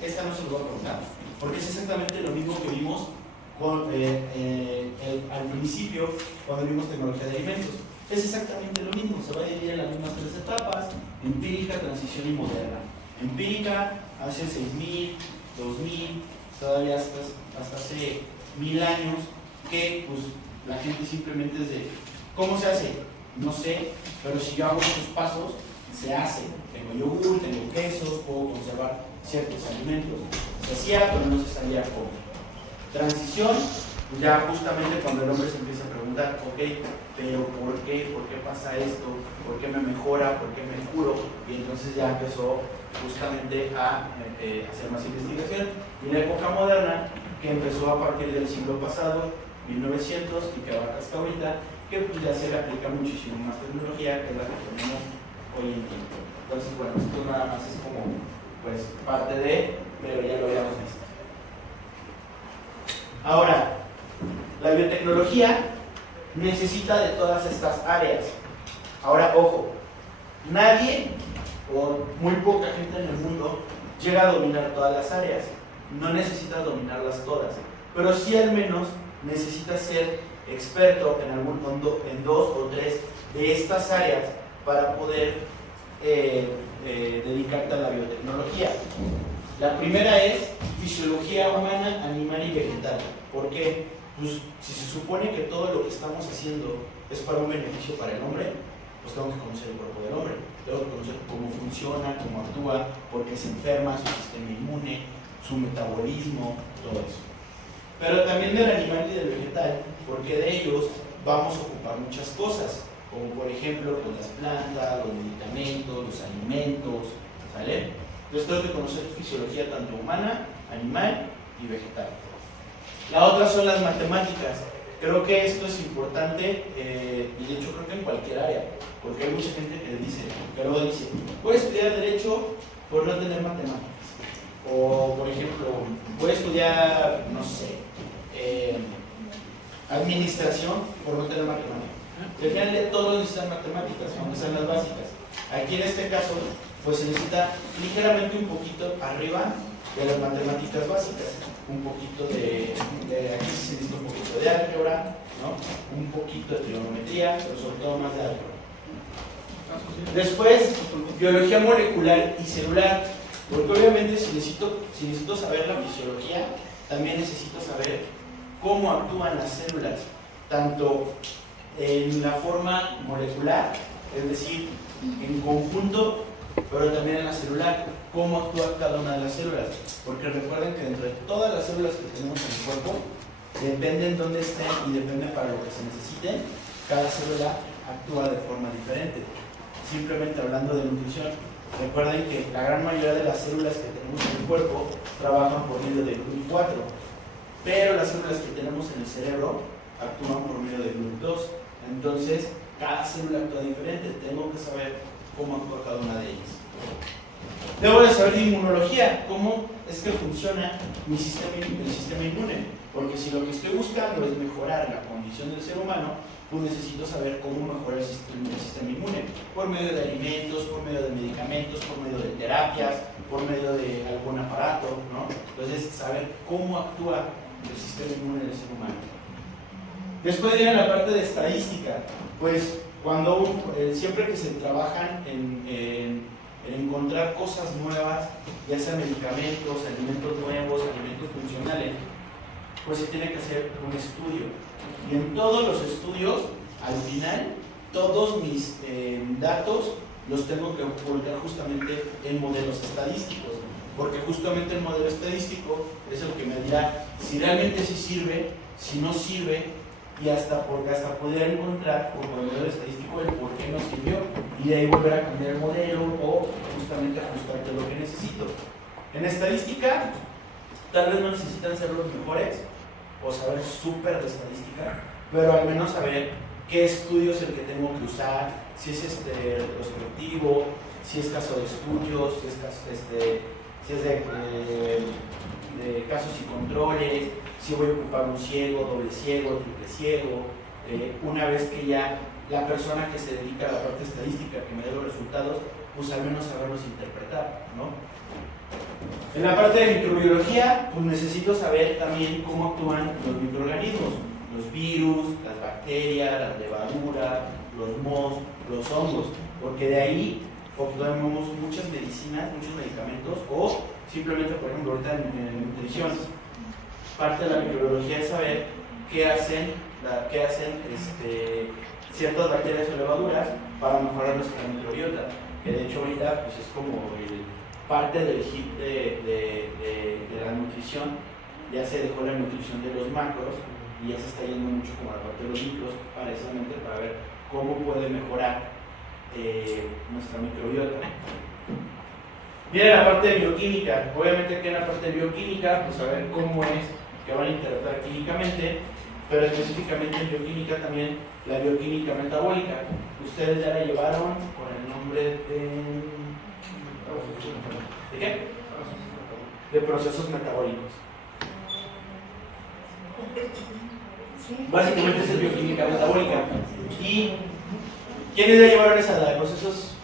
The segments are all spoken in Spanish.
Esta no se lo voy a preguntar, porque es exactamente lo mismo que vimos al principio cuando vimos tecnología de alimentos. Es exactamente lo mismo, se va a dividir en las mismas tres etapas: empírica, transición y moderna. Empírica, hace 6.000, 2.000, todavía hasta hace 1.000 años, que pues la gente simplemente es de, ¿cómo se hace? No sé, pero si yo hago estos pasos, se hace. Tengo yogur, tengo quesos, puedo conservar ciertos alimentos. Se hacía, pero no se sabía cómo. Transición, pues ya justamente cuando el hombre se empieza a preguntar, ok, pero ¿por qué? ¿Por qué pasa esto? ¿Por qué me mejora? ¿Por qué me curo? Y entonces ya empezó justamente a hacer más investigación. Y la época moderna, que empezó a partir del siglo pasado, 1900, y que abarca hasta ahorita, que pues ya se le aplica muchísimo más tecnología, que es la que tenemos hoy en día. Entonces, bueno, esto nada más es como, pues, parte de, pero ya lo habíamos visto. Ahora, la biotecnología necesita de todas estas áreas. Ahora, ojo, nadie o muy poca gente en el mundo llega a dominar todas las áreas. No necesitas dominarlas todas, pero sí al menos necesitas ser experto en 2 o 3 de estas áreas para poder dedicarte a la biotecnología. La primera es fisiología humana, animal y vegetal. ¿Por qué? Pues si se supone que todo lo que estamos haciendo es para un beneficio para el hombre, pues tengo que conocer el cuerpo del hombre, tengo que conocer cómo funciona, cómo actúa, por qué se enferma, su sistema inmune, su metabolismo, todo eso. Pero también del animal y del vegetal, porque de ellos vamos a ocupar muchas cosas, como por ejemplo con las plantas, los medicamentos, los alimentos, ¿sale? Entonces tengo que conocer fisiología tanto humana, animal y vegetal. La otra son las matemáticas. Creo que esto es importante, y de hecho creo que en cualquier área, porque hay mucha gente que dice, voy a estudiar Derecho por no tener matemáticas. O, por ejemplo, voy a estudiar, no sé, Administración por no tener matemáticas. Al final de todos necesitan matemáticas, aunque sean las básicas. Aquí en este caso, pues se necesita ligeramente un poquito arriba de las matemáticas básicas. Un poquito aquí se necesita un poquito de álgebra, ¿no? Un poquito de trigonometría, pero sobre todo más de álgebra. Después, biología molecular y celular, porque obviamente si necesito saber la fisiología, también necesito saber cómo actúan las células, tanto en la forma molecular, es decir, en conjunto, pero también en la celular, cómo actúa cada una de las células, porque recuerden que dentro de todas las células que tenemos en el cuerpo, dependen dónde estén y dependen para lo que se necesiten, cada célula actúa de forma diferente. Simplemente hablando de nutrición, recuerden que la gran mayoría de las células que tenemos en el cuerpo trabajan por medio de GLUT4, pero las células que tenemos en el cerebro actúan por medio de GLUT2. Entonces, cada célula actúa diferente, tengo que saber cómo actúa cada una de ellas. Debo de saber de inmunología, cómo es que funciona el sistema inmune, porque si lo que estoy buscando es mejorar la condición del ser humano, pues necesito saber cómo mejorar el sistema inmune, por medio de alimentos, por medio de medicamentos, por medio de terapias, por medio de algún aparato, ¿no? Entonces, saber cómo actúa el sistema inmune del ser humano. Después viene la parte de estadística, pues siempre que se trabajan en encontrar cosas nuevas, ya sean medicamentos, alimentos nuevos, alimentos funcionales, pues se tiene que hacer un estudio. Y en todos los estudios, al final, todos mis datos los tengo que volcar justamente en modelos estadísticos, porque justamente el modelo estadístico es el que me dirá si realmente sí sirve, si no sirve, y hasta poder encontrar por el modelo estadístico el por qué no sirvió, y de ahí volver a cambiar el modelo o justamente ajustarte lo que necesito. En estadística, tal vez no necesitan ser los mejores o saber súper de estadística, pero al menos saber qué estudio es el que tengo que usar, si es retrospectivo, si es caso de estudios, si es de casos y controles, si voy a ocupar un ciego, doble ciego, triple ciego, una vez que ya la persona que se dedica a la parte estadística, que me dé los resultados, pues al menos saberlos interpretar, ¿no? En la parte de microbiología, pues necesito saber también cómo actúan los microorganismos, los virus, las bacterias, las levaduras, los mohos, los hongos, porque de ahí obtenemos muchas medicinas, muchos medicamentos, o simplemente, por ejemplo, ahorita en nutrición, parte de la microbiología es saber qué hacen ciertas bacterias o levaduras para mejorar nuestra microbiota, que de hecho ahorita pues, es como parte del hit de la nutrición. Ya se dejó la nutrición de los macros y ya se está yendo mucho como a la parte de los micros, precisamente para ver cómo puede mejorar nuestra microbiota. Viene la parte de bioquímica. Obviamente aquí en la parte de bioquímica, pues saber cómo es que van a interactuar químicamente, pero específicamente en bioquímica también la bioquímica metabólica. Ustedes ya la llevaron con el nombre ¿de qué? De procesos metabólicos. Básicamente es bioquímica metabólica. ¿Y quiénes ya llevaron esa, la de procesos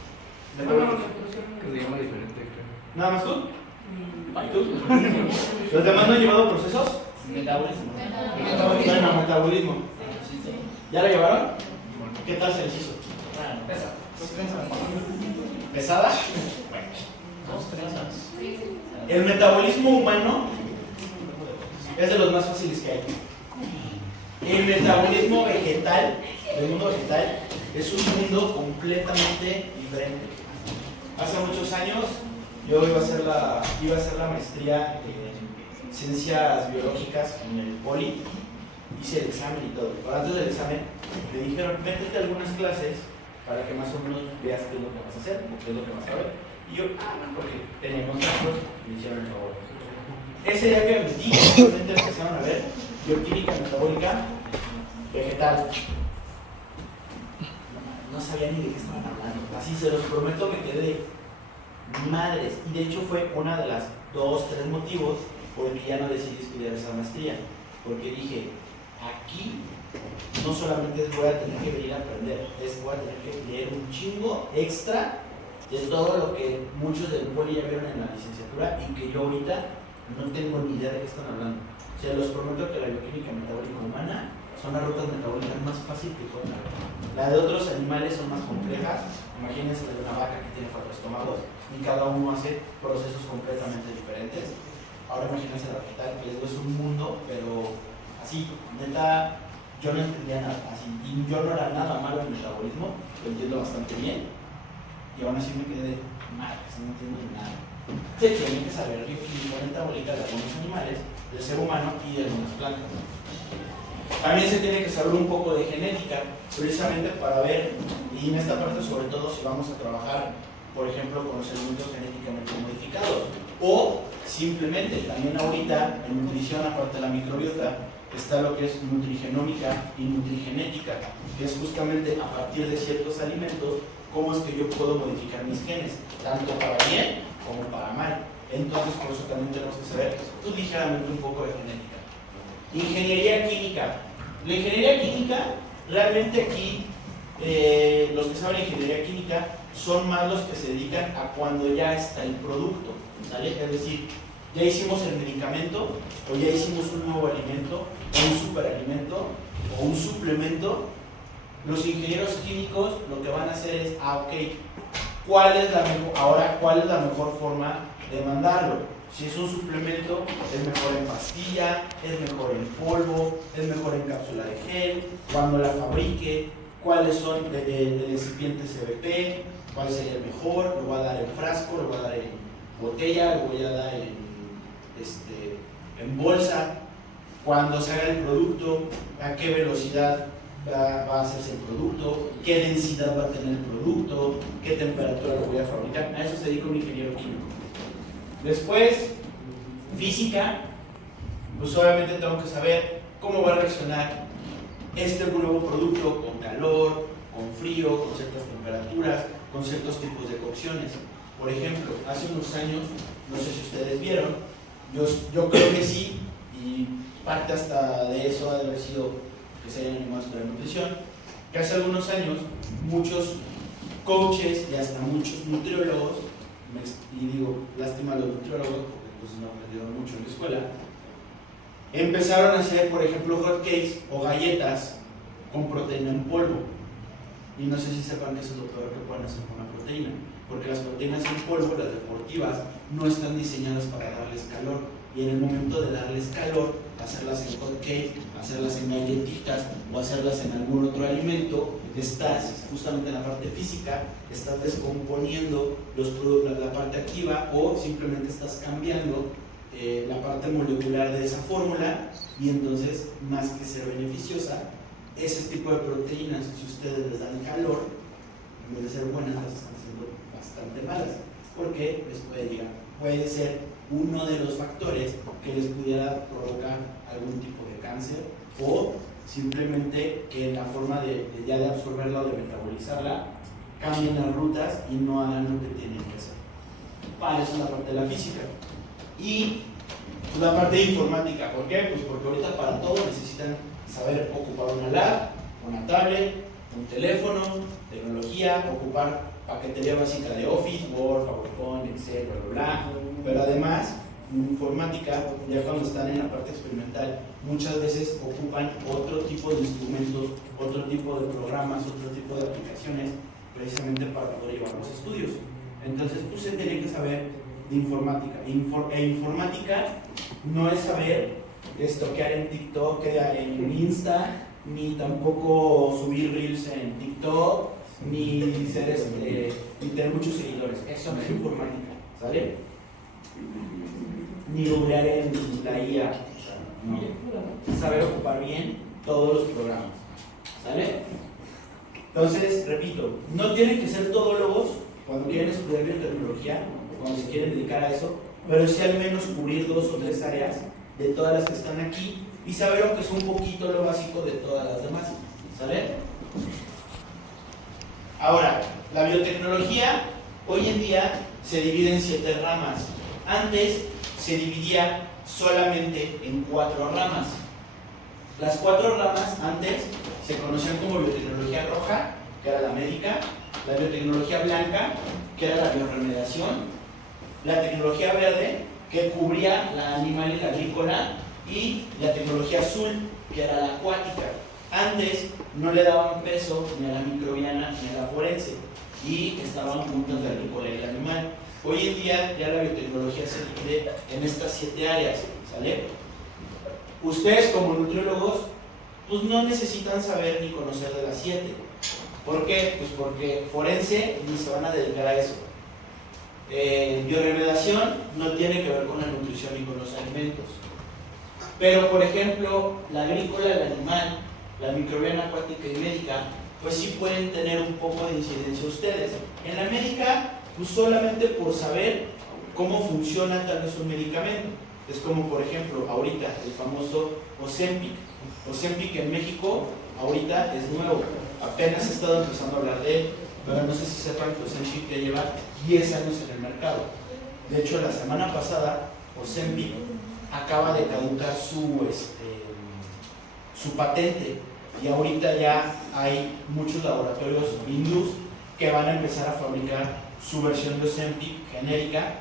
metabólicos? Que se llama diferente. ¿Nada más tú? ¿Tú? ¿Los demás no han llevado procesos? Metabolismo. Bueno, metabolismo. ¿Ya la llevaron? ¿Qué tal se les hizo? ¿Pesada? El metabolismo humano es de los más fáciles que hay. El metabolismo vegetal, del mundo vegetal, es un mundo completamente diferente. Hace muchos años yo iba a hacer la maestría en ciencias biológicas en el Poli, hice el examen y todo. Pero antes del examen me dijeron, métete a algunas clases para que más o menos veas qué es lo que vas a hacer o qué es lo que vas a ver. Y yo, porque teníamos datos, me hicieron el favor. Ese día que me metí, realmente empezaron a ver bioquímica metabólica vegetal. No sabía ni de qué estaban hablando. Así se los prometo que quedé madres. Y de hecho fue una de las 2, 3 motivos por el que ya no decidí estudiar esa maestría. Porque dije, aquí no solamente voy a tener que venir a aprender, voy a tener que leer un chingo extra de todo lo que muchos del Poli ya vieron en la licenciatura y que yo ahorita no tengo ni idea de qué están hablando. O sea, los prometo que la bioquímica metabólica humana son las rutas metabólicas más fáciles que pueden haber. La de otros animales son más complejas. Imagínense la de una vaca que tiene 4 estómagos y cada uno hace procesos completamente diferentes. Ahora imagínense la vegetal, que les digo es un mundo, pero así, neta, yo no entendía nada. Así, y yo no era nada malo en metabolismo, lo entiendo bastante bien. Y aún así me quedé de madre, no entiendo nada. Se tiene que saber bioquímica metabólica de algunos animales, del ser humano y de algunas plantas. También se tiene que saber un poco de genética, precisamente para ver, y en esta parte sobre todo si vamos a trabajar, por ejemplo, con los elementos genéticamente modificados, o simplemente, también ahorita en nutrición, aparte de la microbiota, está lo que es nutrigenómica y nutrigenética, que es justamente a partir de ciertos alimentos, cómo es que yo puedo modificar mis genes, tanto para bien como para mal. Entonces, por eso también tenemos que saber ligeramente un poco de genética. Ingeniería química. La ingeniería química, realmente aquí, los que saben ingeniería química son más los que se dedican a cuando ya está el producto, ¿sale? Es decir, ya hicimos el medicamento, o ya hicimos un nuevo alimento, o un superalimento, o un suplemento. Los ingenieros químicos lo que van a hacer es, ¿cuál es la mejor forma de mandarlo? Si es un suplemento, es mejor en pastilla, es mejor en polvo, es mejor en cápsula de gel, cuando la fabrique, cuáles son del recipiente CBP, cuál sería el mejor, lo voy a dar en frasco, lo voy a dar en botella, lo voy a dar en bolsa, cuando se haga el producto, a qué velocidad va a hacerse el producto, qué densidad va a tener el producto, qué temperatura lo voy a fabricar. A eso se dedica un ingeniero químico. Después, física, pues obviamente tengo que saber cómo va a reaccionar este nuevo producto con calor, con frío, con ciertas temperaturas, con ciertos tipos de cocciones. Por ejemplo, hace unos años, no sé si ustedes vieron, yo creo que sí, y parte hasta de eso ha de haber sido que se hayan animado a la nutrición, que hace algunos años muchos coaches y hasta muchos nutriólogos, y digo, lástima a los nutriólogos, porque pues no aprendieron mucho en la escuela, empezaron a hacer, por ejemplo, hotcakes o galletas con proteína en polvo. Y no sé si sepan que eso es lo peor que pueden hacer con la proteína, porque las proteínas en polvo, las deportivas, no están diseñadas para darles calor. Y en el momento de darles calor, hacerlas en hotcakes, hacerlas en galletitas o hacerlas en algún otro alimento, estás justamente en la parte física, estás descomponiendo la parte activa o simplemente estás cambiando la parte molecular de esa fórmula, y entonces, más que ser beneficiosa, ese tipo de proteínas, si ustedes les dan calor, en vez de ser buenas, las están haciendo bastante malas, porque les puede ser uno de los factores que les pudiera provocar algún tipo de cáncer, o simplemente que en la forma de absorberla o de metabolizarla cambien las rutas y no hagan lo que tienen que hacer. Para eso es la parte de la física. Y pues, la parte de informática, ¿por qué? Pues porque ahorita para todo necesitan saber ocupar una lab, una tablet, un teléfono, tecnología, ocupar paquetería básica de Office, Word, PowerPoint, Excel, bla, bla, bla. Pero además, en informática, ya cuando están en la parte experimental, muchas veces ocupan otro tipo de instrumentos, otro tipo de programas, otro tipo de aplicaciones, precisamente para poder llevar los estudios. Entonces, pues se tiene que saber de informática. Informática no es saber estoquear en TikTok, en Insta, ni tampoco subir reels en TikTok, ni tener muchos seguidores. Eso no es informática, ¿sale? Ni googlear en la IA, no. Saber ocupar bien todos los programas, ¿sale? Entonces, repito, no tienen que ser todólogos cuando quieren estudiar biotecnología, cuando se quieren dedicar a eso, pero sí al menos cubrir 2 o 3 áreas de todas las que están aquí y saber aunque es un poquito lo básico de todas las demás, ¿sale? Ahora, la biotecnología hoy en día se divide en 7 ramas. Antes se dividía solamente en 4 ramas. Las 4 ramas antes se conocían como biotecnología roja, que era la médica, la biotecnología blanca, que era la bioremediación, la tecnología verde, que cubría la animal y la agrícola, y la tecnología azul, que era la acuática. Antes no le daban peso ni a la microbiana ni a la forense, y estaban juntas la agrícola y el animal. Hoy en día ya la biotecnología se divide en estas 7 áreas, ¿sale? Ustedes como nutriólogos, pues no necesitan saber ni conocer de las 7. ¿Por qué? Pues porque forense ni se van a dedicar a eso. Bioremediación no tiene que ver con la nutrición ni con los alimentos. Pero, por ejemplo, la agrícola, el animal, la microbiana acuática y médica, pues sí pueden tener un poco de incidencia ustedes. En la médica, pues solamente por saber cómo funciona tal vez un medicamento. Es como, por ejemplo, ahorita el famoso Ozempic. Ozempic en México ahorita es nuevo, apenas he estado empezando a hablar de él, pero no sé si sepan que Ozempic ya lleva 10 años en el mercado. De hecho, la semana pasada Ozempic acaba de caducar su patente, y ahorita ya hay muchos laboratorios hindús que van a empezar a fabricar su versión de Ozempic genérica,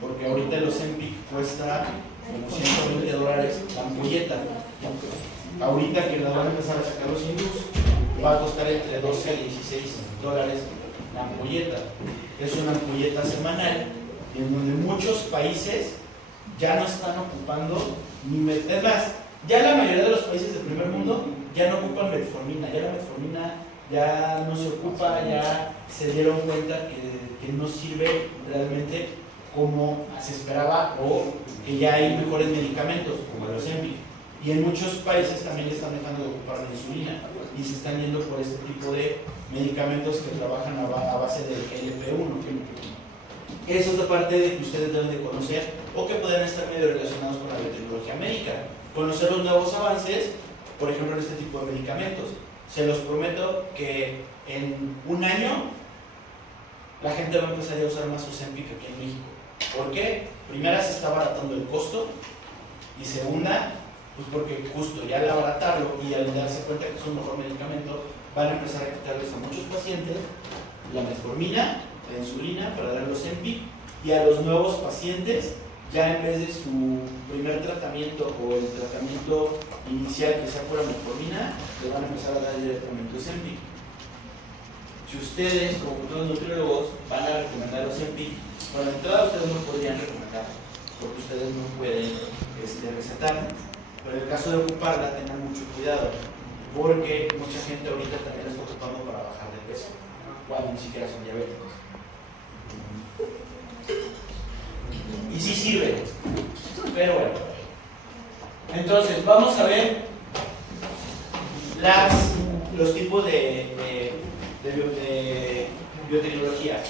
porque ahorita el Ozempic cuesta como $120 la ampolleta. Ahorita que la van a empezar a sacar los hindús, va a costar entre $12 a $16 la ampolleta. Es una ampolleta semanal, en donde muchos países ya no están ocupando ni es más, ya la mayoría de los países del primer mundo ya no ocupan metformina, ya la metformina ya no se ocupa, ya se dieron cuenta que no sirve realmente como se esperaba, o que ya hay mejores medicamentos como el Ozempic. Y en muchos países también están dejando de ocupar la insulina y se están yendo por este tipo de medicamentos que trabajan a base del GLP-1. Eso es la parte de que ustedes deben de conocer, o que pueden estar medio relacionados con la biotecnología médica. Conocer los nuevos avances, por ejemplo, en este tipo de medicamentos. Se los prometo que en un año la gente va a empezar a usar más Ozempic aquí en México. ¿Por qué? Primera, se está abaratando el costo, y segunda, pues porque justo ya al abaratarlo y al darse cuenta que es un mejor medicamento, van a empezar a quitarles a muchos pacientes la metformina, la insulina para dar los Ozempic, y a los nuevos pacientes ya en vez de su primer tratamiento o el tratamiento inicial que sea pura metformina, le van a empezar a dar directamente Ozempic. Si ustedes, como futuros nutriólogos, van a recomendar Ozempic, bueno, de entrada ustedes no podrían recomendar, porque ustedes no pueden recetar, pero en el caso de ocuparla tengan mucho cuidado, porque mucha gente ahorita también está ocupando para bajar de peso, cuando ni siquiera son diabéticos. Y sí sirve, pero bueno. Entonces, vamos a ver los tipos de biotecnología.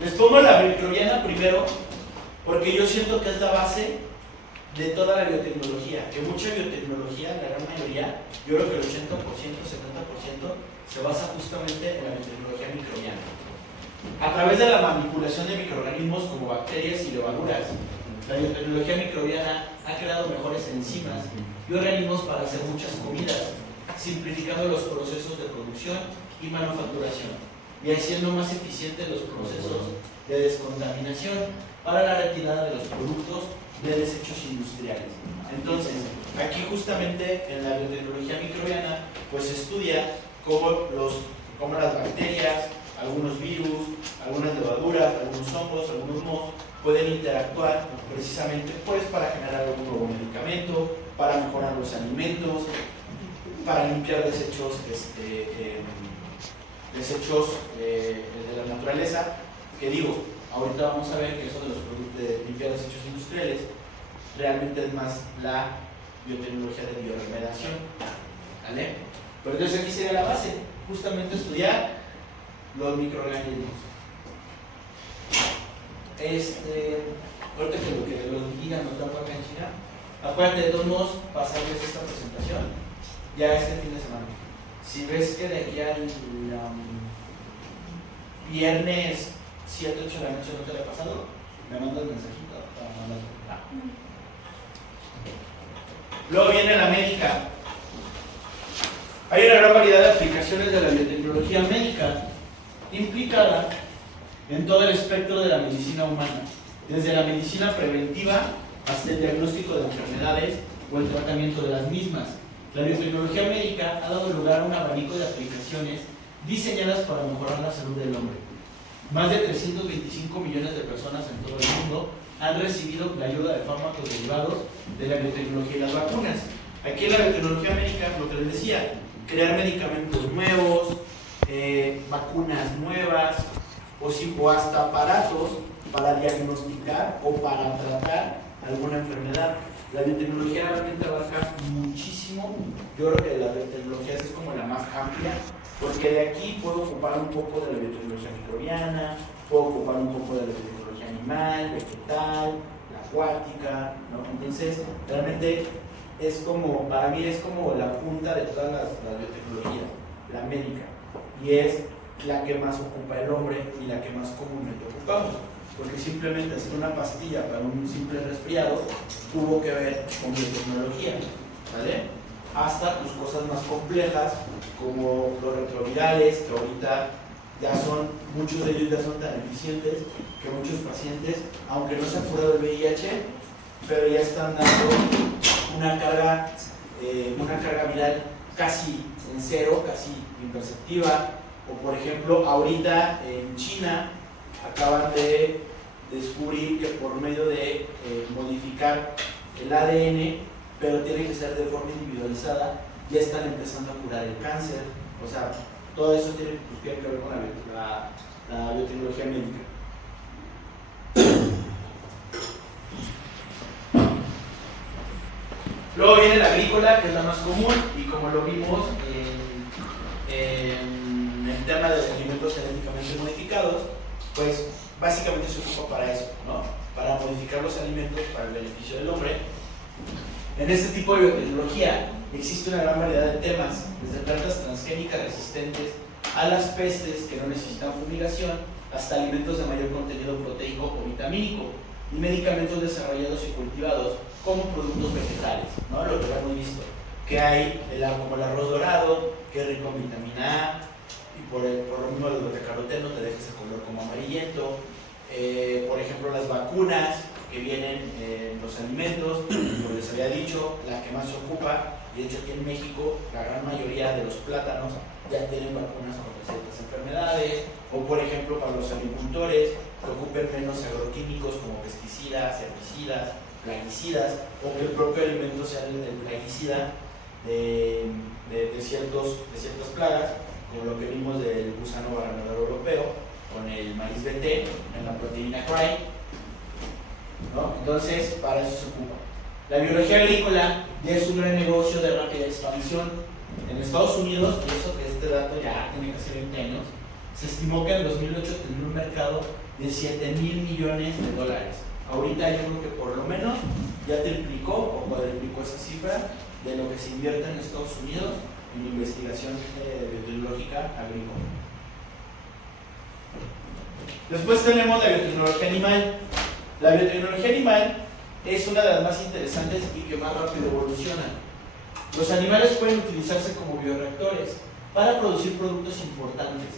Les pongo la microbiana primero, porque yo siento que es la base de toda la biotecnología, que mucha biotecnología, la gran mayoría, yo creo que el 80%, 70% se basa justamente en la biotecnología microbiana. A través de la manipulación de microorganismos como bacterias y levaduras, la biotecnología microbiana ha creado mejores enzimas y organismos para hacer muchas comidas, simplificando los procesos de producción y manufacturación y haciendo más eficientes los procesos de descontaminación para la retirada de los productos de desechos industriales. Entonces, aquí justamente en la biotecnología microbiana, pues se estudia cómo las bacterias, algunos virus, algunas levaduras, algunos hongos, algunos mohos pueden interactuar precisamente pues para generar algún nuevo medicamento, para mejorar los alimentos, para limpiar desechos de la naturaleza, que digo, ahorita vamos a ver que eso de los productos de limpiar desechos industriales realmente es más la biotecnología de bioremediación, ¿vale? Pero entonces aquí sería la base, justamente estudiar los microorganismos. Ahorita que lo que los digan nos da acá en China, acuérdate de todos modos pasarles esta presentación ya este fin de semana. Si ves que de aquí al viernes 7, 8 de la noche no te lo he pasado, me mandas mensajito para mandarlo. Luego viene la médica. Hay una gran variedad de aplicaciones de la biotecnología médica implicada en todo el espectro de la medicina humana, desde la medicina preventiva hasta el diagnóstico de enfermedades o el tratamiento de las mismas. La biotecnología médica ha dado lugar a un abanico de aplicaciones diseñadas para mejorar la salud del hombre. Más de 325 millones de personas en todo el mundo han recibido la ayuda de fármacos derivados de la biotecnología y las vacunas. Aquí en la biotecnología médica, lo que les decía, crear medicamentos nuevos, vacunas nuevas, o hasta aparatos para diagnosticar o para tratar alguna enfermedad. La biotecnología realmente abarca muchísimo. Yo creo que de las biotecnologías es como la más amplia, porque de aquí puedo ocupar un poco de la biotecnología microbiana, puedo ocupar un poco de la biotecnología animal, vegetal, la acuática, ¿no? Entonces, realmente es como, para mí es como la punta de todas las biotecnologías, la médica, y es la que más ocupa el hombre y la que más comúnmente ocupamos, porque simplemente hacer una pastilla para un simple resfriado tuvo que ver con biotecnología, ¿vale? Hasta pues, cosas más complejas como los retrovirales, que ahorita ya son, muchos de ellos ya son tan eficientes que muchos pacientes, aunque no se han curado el VIH, pero ya están dando una carga viral casi en cero, casi imperceptiva. O por ejemplo, ahorita en China acaban de descubrir que por medio de modificar el ADN, pero tiene que ser de forma individualizada, ya están empezando a curar el cáncer. O sea, todo eso tiene que ver con la biotecnología médica. Luego viene la agrícola, que es la más común, y como lo vimos en el tema de los alimentos genéticamente modificados, pues básicamente se ocupa para eso, ¿no? Para modificar los alimentos para el beneficio del hombre. En este tipo de biotecnología existe una gran variedad de temas, desde plantas transgénicas resistentes a las pestes que no necesitan fumigación, hasta alimentos de mayor contenido proteico o vitamínico, y medicamentos desarrollados y cultivados como productos vegetales, ¿no? Lo que hemos visto, que hay como el arroz dorado, que es rico en vitamina A, y por lo mismo los betacarotenos le deja ese color como amarillento. Por ejemplo, las vacunas, que vienen en los alimentos, como les había dicho, la que más se ocupa, y de hecho aquí en México la gran mayoría de los plátanos ya tienen vacunas contra ciertas enfermedades, o por ejemplo para los agricultores que ocupen menos agroquímicos como pesticidas, herbicidas, plaguicidas, o que el propio alimento sea el plaguicida de ciertas plagas, como lo que vimos del gusano barrenador europeo con el maíz BT en la proteína CRY, ¿no? Entonces, para eso se ocupa. La biología agrícola ya es un gran negocio de rápida expansión. En Estados Unidos, y eso que este dato ya tiene casi 20 años, se estimó que en 2008 tenía un mercado de $7,000 millones. Ahorita yo creo que por lo menos ya triplicó o cuadriplicó esa cifra de lo que se invierte en Estados Unidos en investigación biotecnológica agrícola. Después tenemos la biotecnología animal. La biotecnología animal es una de las más interesantes y que más rápido evoluciona. Los animales pueden utilizarse como bioreactores para producir productos importantes.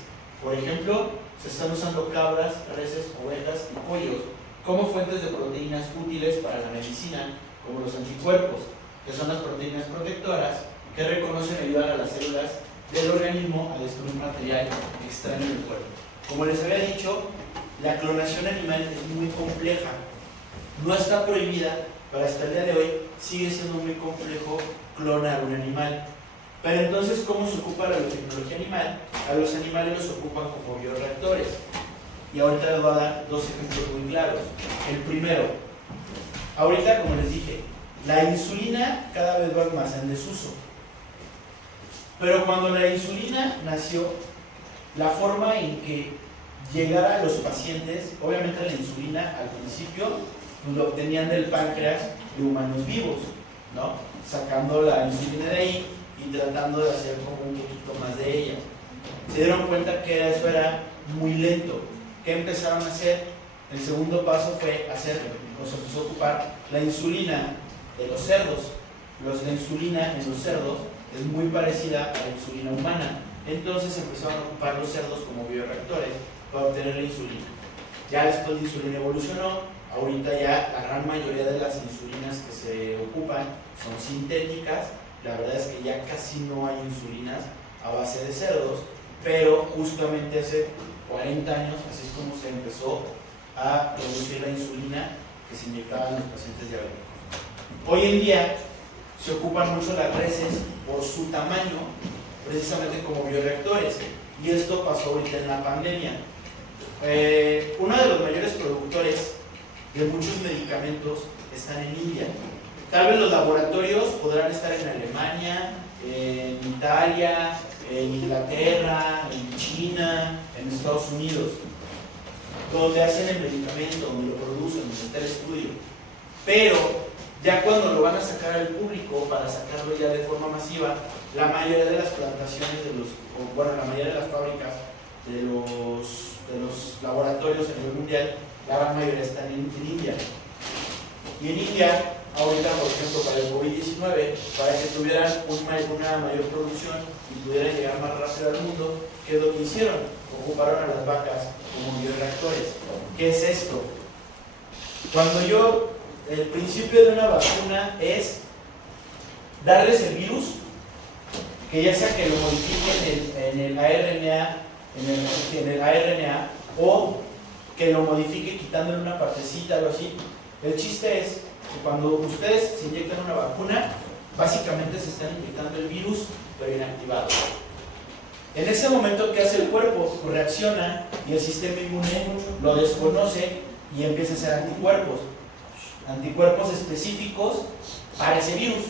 Por ejemplo, se están usando cabras, reses, ovejas y pollos como fuentes de proteínas útiles para la medicina, como los anticuerpos, que son las proteínas protectoras que reconocen y ayudan a las células del organismo a destruir material extraño del cuerpo. Como les había dicho, la clonación animal es muy compleja. No está prohibida, pero hasta el día de hoy sigue siendo muy complejo clonar un animal. Pero entonces, ¿cómo se ocupa la biotecnología animal? A los animales los ocupan como bioreactores. Y ahorita les voy a dar dos ejemplos muy claros. El primero, ahorita como les dije, la insulina cada vez va más en desuso. Pero cuando la insulina nació, la forma en que llegara a los pacientes, obviamente la insulina al principio lo obtenían del páncreas de humanos vivos, ¿no? Sacando la insulina de ahí y tratando de hacer como un poquito más de ella. Se dieron cuenta que eso era muy lento. ¿Qué empezaron a hacer? El segundo paso fue hacer, o se empezó a ocupar la insulina de los cerdos. La insulina en los cerdos es muy parecida a la insulina humana. Entonces empezaron a ocupar los cerdos como bioreactores para obtener la insulina. Ya después la insulina evolucionó. Ahorita ya la gran mayoría de las insulinas que se ocupan son sintéticas. La verdad es que ya casi no hay insulinas a base de cerdos, pero justamente hace 40 años así es como se empezó a producir la insulina que se inyectaba en los pacientes diabéticos. Hoy en día se ocupan mucho las reses por su tamaño, precisamente como bioreactores, y esto pasó ahorita en la pandemia. Uno de los mayores productores de muchos medicamentos están en India. Tal vez los laboratorios podrán estar en Alemania, en Italia, en Inglaterra, en China, en Estados Unidos, donde hacen el medicamento, donde lo producen, donde está el estudio. Pero ya cuando lo van a sacar al público, para sacarlo ya de forma masiva, la mayoría de las plantaciones la mayoría de las fábricas de los laboratorios a nivel mundial, la gran mayoría están en India. Y en India, ahorita, por ejemplo, para el COVID-19, para que tuvieran una mayor producción y pudieran llegar más rápido al mundo, ¿qué es lo que hicieron? Ocuparon a las vacas como bioreactores. ¿Qué es esto? El principio de una vacuna es darles el virus, que ya sea que lo modifiquen en el ARNA o que lo modifique quitándole una partecita o algo así. El chiste es que cuando ustedes se inyectan una vacuna, básicamente se están inyectando el virus, pero inactivado. En ese momento, ¿qué hace el cuerpo? Pues reacciona y el sistema inmune lo desconoce y empieza a hacer anticuerpos específicos para ese virus.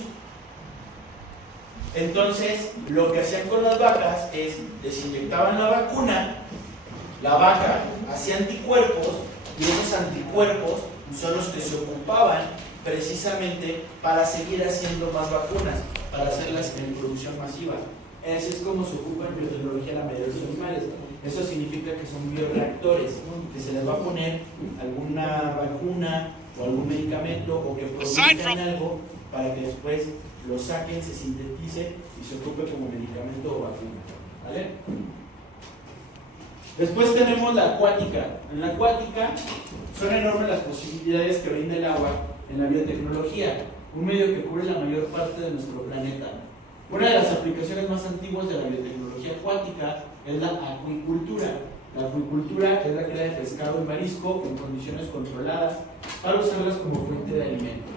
Entonces, lo que hacían con las vacas es desinyectaban la vacuna, la vaca hacía anticuerpos y esos anticuerpos son los que se ocupaban precisamente para seguir haciendo más vacunas, para hacerlas en producción masiva. Así es como se ocupa en biotecnología la mayoría de los animales. Eso significa que son bioreactores, que se les va a poner alguna vacuna o algún medicamento o que produzcan algo para que después lo saquen, se sintetice y se ocupe como medicamento o vacuna. ¿Vale? Después tenemos la acuática. En la acuática son enormes las posibilidades que brinda el agua en la biotecnología, un medio que cubre la mayor parte de nuestro planeta. Una de las aplicaciones más antiguas de la biotecnología acuática es la acuicultura. La acuicultura es la cría de pescado y marisco en condiciones controladas para usarlas como fuente de alimento.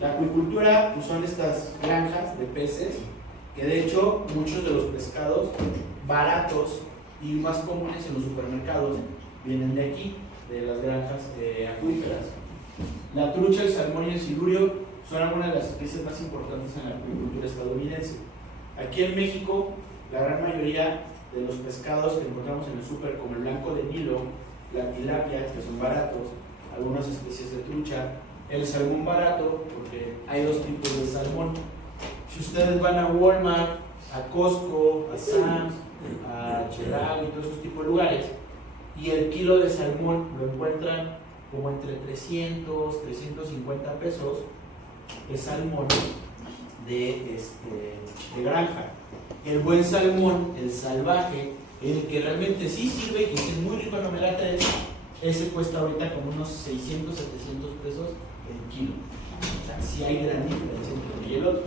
La acuicultura pues, son estas granjas de peces que de hecho muchos de los pescados baratos y más comunes en los supermercados vienen de aquí, de las granjas acuíferas. La trucha, el salmón y el silurio son algunas de las especies más importantes en la acuicultura estadounidense. Aquí en México, la gran mayoría de los pescados que encontramos en el súper, como el blanco de Nilo, la tilapia, que son baratos, algunas especies de trucha, el salmón barato, porque hay dos tipos de salmón. Si ustedes van a Walmart, a Costco, a Sam's, a Chedraui y todos esos tipos de lugares, y el kilo de salmón lo encuentran como entre 300, 350 pesos, de salmón de granja. El buen salmón, el salvaje, el que realmente sí sirve, que es muy rico en omega 3, ese cuesta ahorita como unos 600, 700 pesos el kilo. O sea, sí hay gran diferencia entre uno y el otro.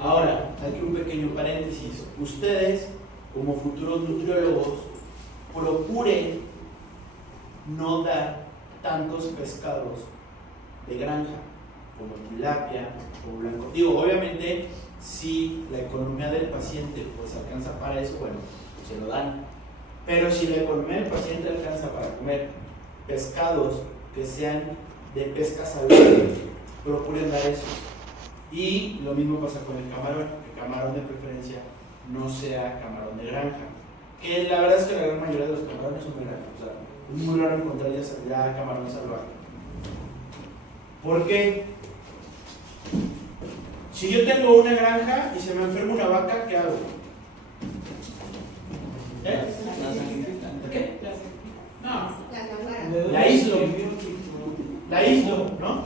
Ahora, aquí un pequeño paréntesis. Ustedes, como futuros nutriólogos, procuren no dar tantos pescados de granja como tilapia o blanco. Digo, obviamente, si la economía del paciente pues alcanza para eso, bueno, se lo dan. Pero si la economía del paciente alcanza para comer pescados que sean de pesca salvaje, procuren dar eso. Y lo mismo pasa con el camarón, que camarón de preferencia no sea camarón de granja. Que la verdad es que la gran mayoría de los camarones son de granja, o sea, es muy raro encontrar ya camarón salvaje. ¿Por qué? Si yo tengo una granja y se me enferma una vaca, ¿qué hago? ¿Qué? No. La aíslo, ¿no?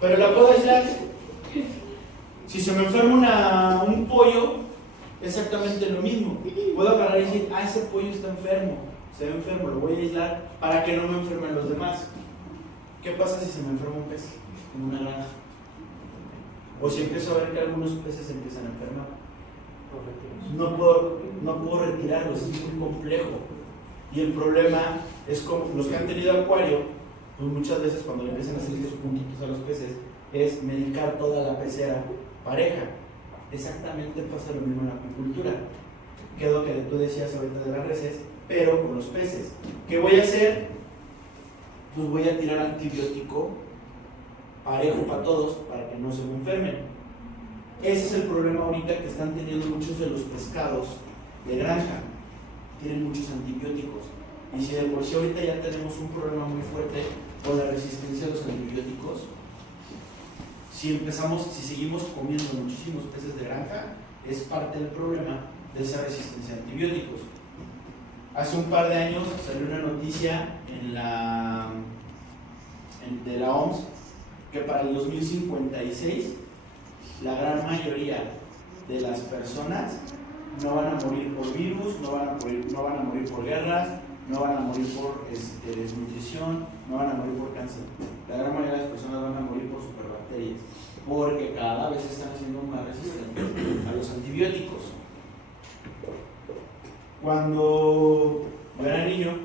Pero la puedo aislar. Si se me enferma un pollo, exactamente lo mismo. Puedo agarrar y decir, ese pollo está enfermo, se ve enfermo, lo voy a aislar para que no me enfermen los demás. ¿Qué pasa si se me enferma un pez en una granja? O si empiezo a ver que algunos peces empiezan a enfermar. No puedo retirarlos, es muy complejo. Y el problema es como los que han tenido acuario, pues muchas veces cuando le empiezan a hacer estos puntitos a los peces, es medicar toda la pecera pareja. Exactamente pasa lo mismo en la acuicultura. Que es lo que tú decías ahorita de las reses, pero con los peces. ¿Qué voy a hacer? Pues voy a tirar antibiótico parejo para todos, para que no se me enfermen. Ese es el problema ahorita que están teniendo muchos de los pescados de granja. Tienen muchos antibióticos. Y si de por sí ahorita ya tenemos un problema muy fuerte con la resistencia a los antibióticos, si seguimos comiendo muchísimos peces de granja, es parte del problema de esa resistencia a antibióticos. Hace un par de años salió una noticia de la OMS que para el 2056 la gran mayoría de las personas no van a morir por virus, no van a morir por guerras, no van a morir por desnutrición, no van a morir por cáncer. La gran mayoría de las personas van a morir por superbacterias, porque cada vez están siendo más resistentes a los antibióticos. Cuando yo era niño,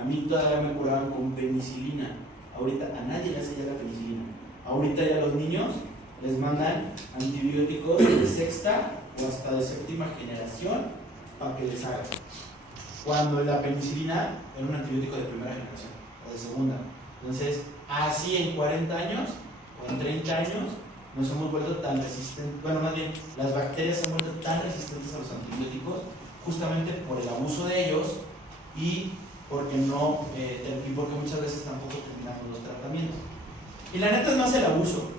a mí todavía me curaban con penicilina. Ahorita a nadie le hace ya la penicilina. Ahorita ya a los niños les mandan antibióticos de sexta o hasta de séptima generación para que les hagan. Cuando la penicilina era un antibiótico de primera generación o de segunda. Entonces, así en 40 años o en 30 años nos hemos vuelto tan resistentes. Bueno, más bien, las bacterias se han vuelto tan resistentes a los antibióticos justamente por el abuso de ellos y porque muchas veces tampoco terminamos los tratamientos. Y la neta es más el abuso,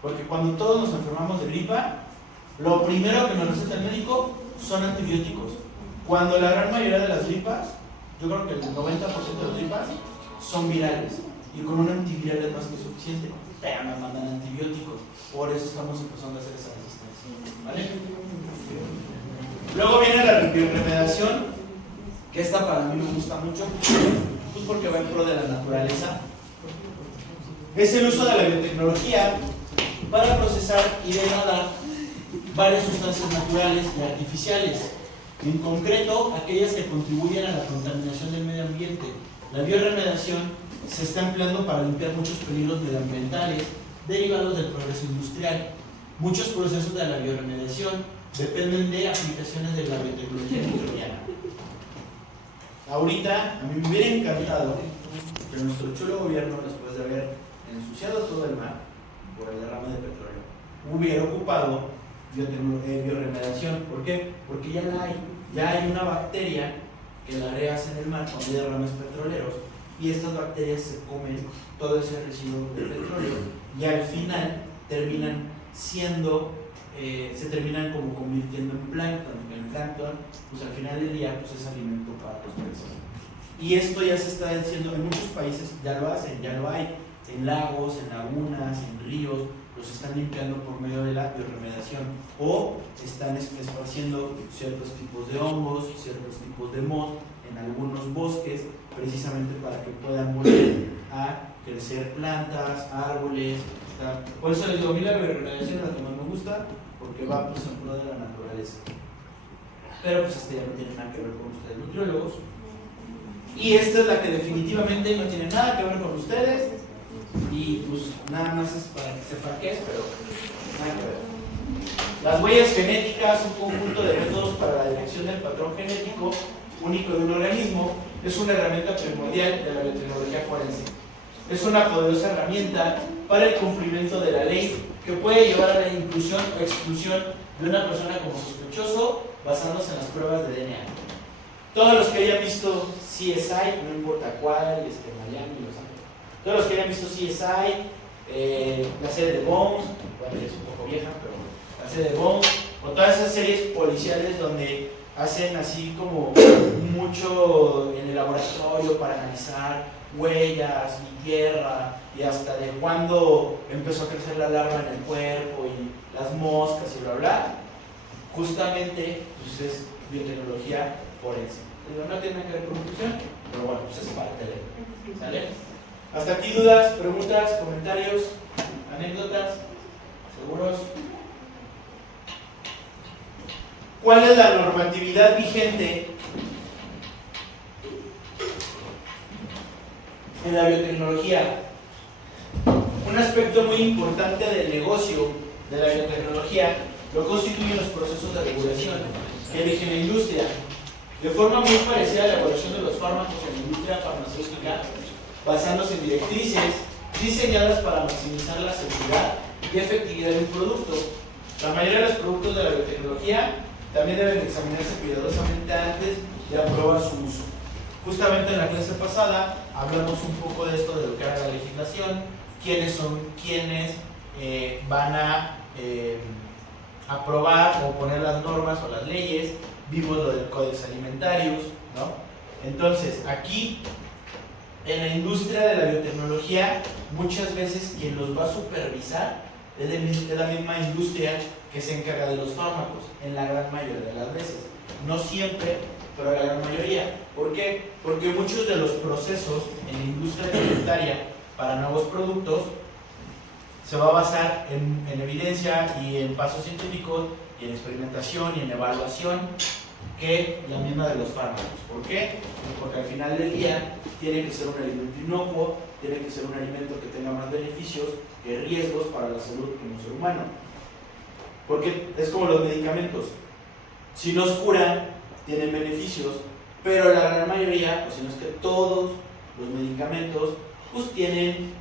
porque cuando todos nos enfermamos de gripa, lo primero que nos receta el médico son antibióticos. Cuando la gran mayoría de las gripas, yo creo que el 90% de las gripas son virales, y con un antiviral es más que suficiente, pero nos mandan antibióticos. Por eso estamos empezando a hacer esa resistencia, ¿vale? Luego viene la bioremediación, que esta para mí me gusta mucho, pues porque va en pro de la naturaleza, es el uso de la biotecnología para procesar y degradar varias sustancias naturales y artificiales, en concreto aquellas que contribuyen a la contaminación del medio ambiente. La bioremediación se está empleando para limpiar muchos peligros medioambientales derivados del progreso industrial. Muchos procesos de la bioremediación dependen de aplicaciones de la biotecnología microbiana. Ahorita, a mí me hubiera encantado que nuestro chulo gobierno, después de haber ensuciado todo el mar por el derrame de petróleo, hubiera ocupado bioremediación. ¿Por qué? Porque ya hay una bacteria que la reas en el mar cuando hay derrames petroleros, y estas bacterias se comen todo ese residuo de petróleo y al final terminan siendo, se terminan como convirtiendo en plancton. El plancton, pues al final del día, pues es alimento para los peces. Y esto ya se está haciendo en muchos países, ya lo hacen, ya lo hay, en lagos, en lagunas, en ríos, los están limpiando por medio de la bioremediación, o están esparciendo ciertos tipos de hongos, ciertos tipos de moho en algunos bosques, precisamente para que puedan volver a crecer plantas, árboles. Por eso les digo, a mí la bioremediación es la que más me gusta, porque va pues en pro de la naturaleza. Pero pues ya no tiene nada que ver con ustedes, nutriólogos. Y esta es la que definitivamente no tiene nada que ver con ustedes, y pues nada más es para que sepan qué es, pero nada que ver. Las huellas genéticas, un conjunto de métodos para la dirección del patrón genético único de un organismo, es una herramienta primordial de la biotecnología forense. Es una poderosa herramienta para el cumplimiento de la ley que puede llevar a la inclusión o exclusión de una persona como sospechoso basándose en las pruebas de DNA. Todos los que hayan visto CSI, no importa cuál, Miami, Los Ángeles, todos los que hayan visto CSI, la serie de Bones, bueno, es un poco vieja, pero la serie de Bones, o todas esas series policiales donde hacen así como mucho en el laboratorio para analizar huellas y tierra y hasta de cuándo empezó a crecer la larva en el cuerpo y las moscas y bla bla, justamente pues es biotecnología forense. No tiene nada que ver con nutrición, pero bueno, pues es parte de. ¿Sale? Hasta aquí dudas, preguntas, comentarios, anécdotas, ¿seguros? ¿Cuál es la normatividad vigente en la biotecnología? Un aspecto muy importante del negocio de la biotecnología lo constituyen los procesos de regulación que rigen la industria. De forma muy parecida a la evaluación de los fármacos en la industria farmacéutica, basándose en directrices diseñadas para maximizar la seguridad y efectividad de un producto. La mayoría de los productos de la biotecnología también deben examinarse cuidadosamente antes de aprobar su uso. Justamente en la clase pasada hablamos un poco de esto, de lo que era la legislación, quiénes son quienes van a aprobar o poner las normas o las leyes. Vimos lo del códex alimentarios, ¿no? Entonces, aquí en la industria de la biotecnología, muchas veces quien los va a supervisar es la misma industria que se encarga de los fármacos, en la gran mayoría de las veces. No siempre, pero la gran mayoría. ¿Por qué? Porque muchos de los procesos en la industria alimentaria para nuevos productos se va a basar en evidencia y en pasos científicos y en experimentación y en evaluación que la misma de los fármacos. ¿Por qué? Porque al final del día tiene que ser un alimento inocuo, tiene que ser un alimento que tenga más beneficios que riesgos para la salud de un ser humano. Porque es como los medicamentos. Si nos curan, tienen beneficios, pero la gran mayoría, o si no es que todos los medicamentos, pues tienen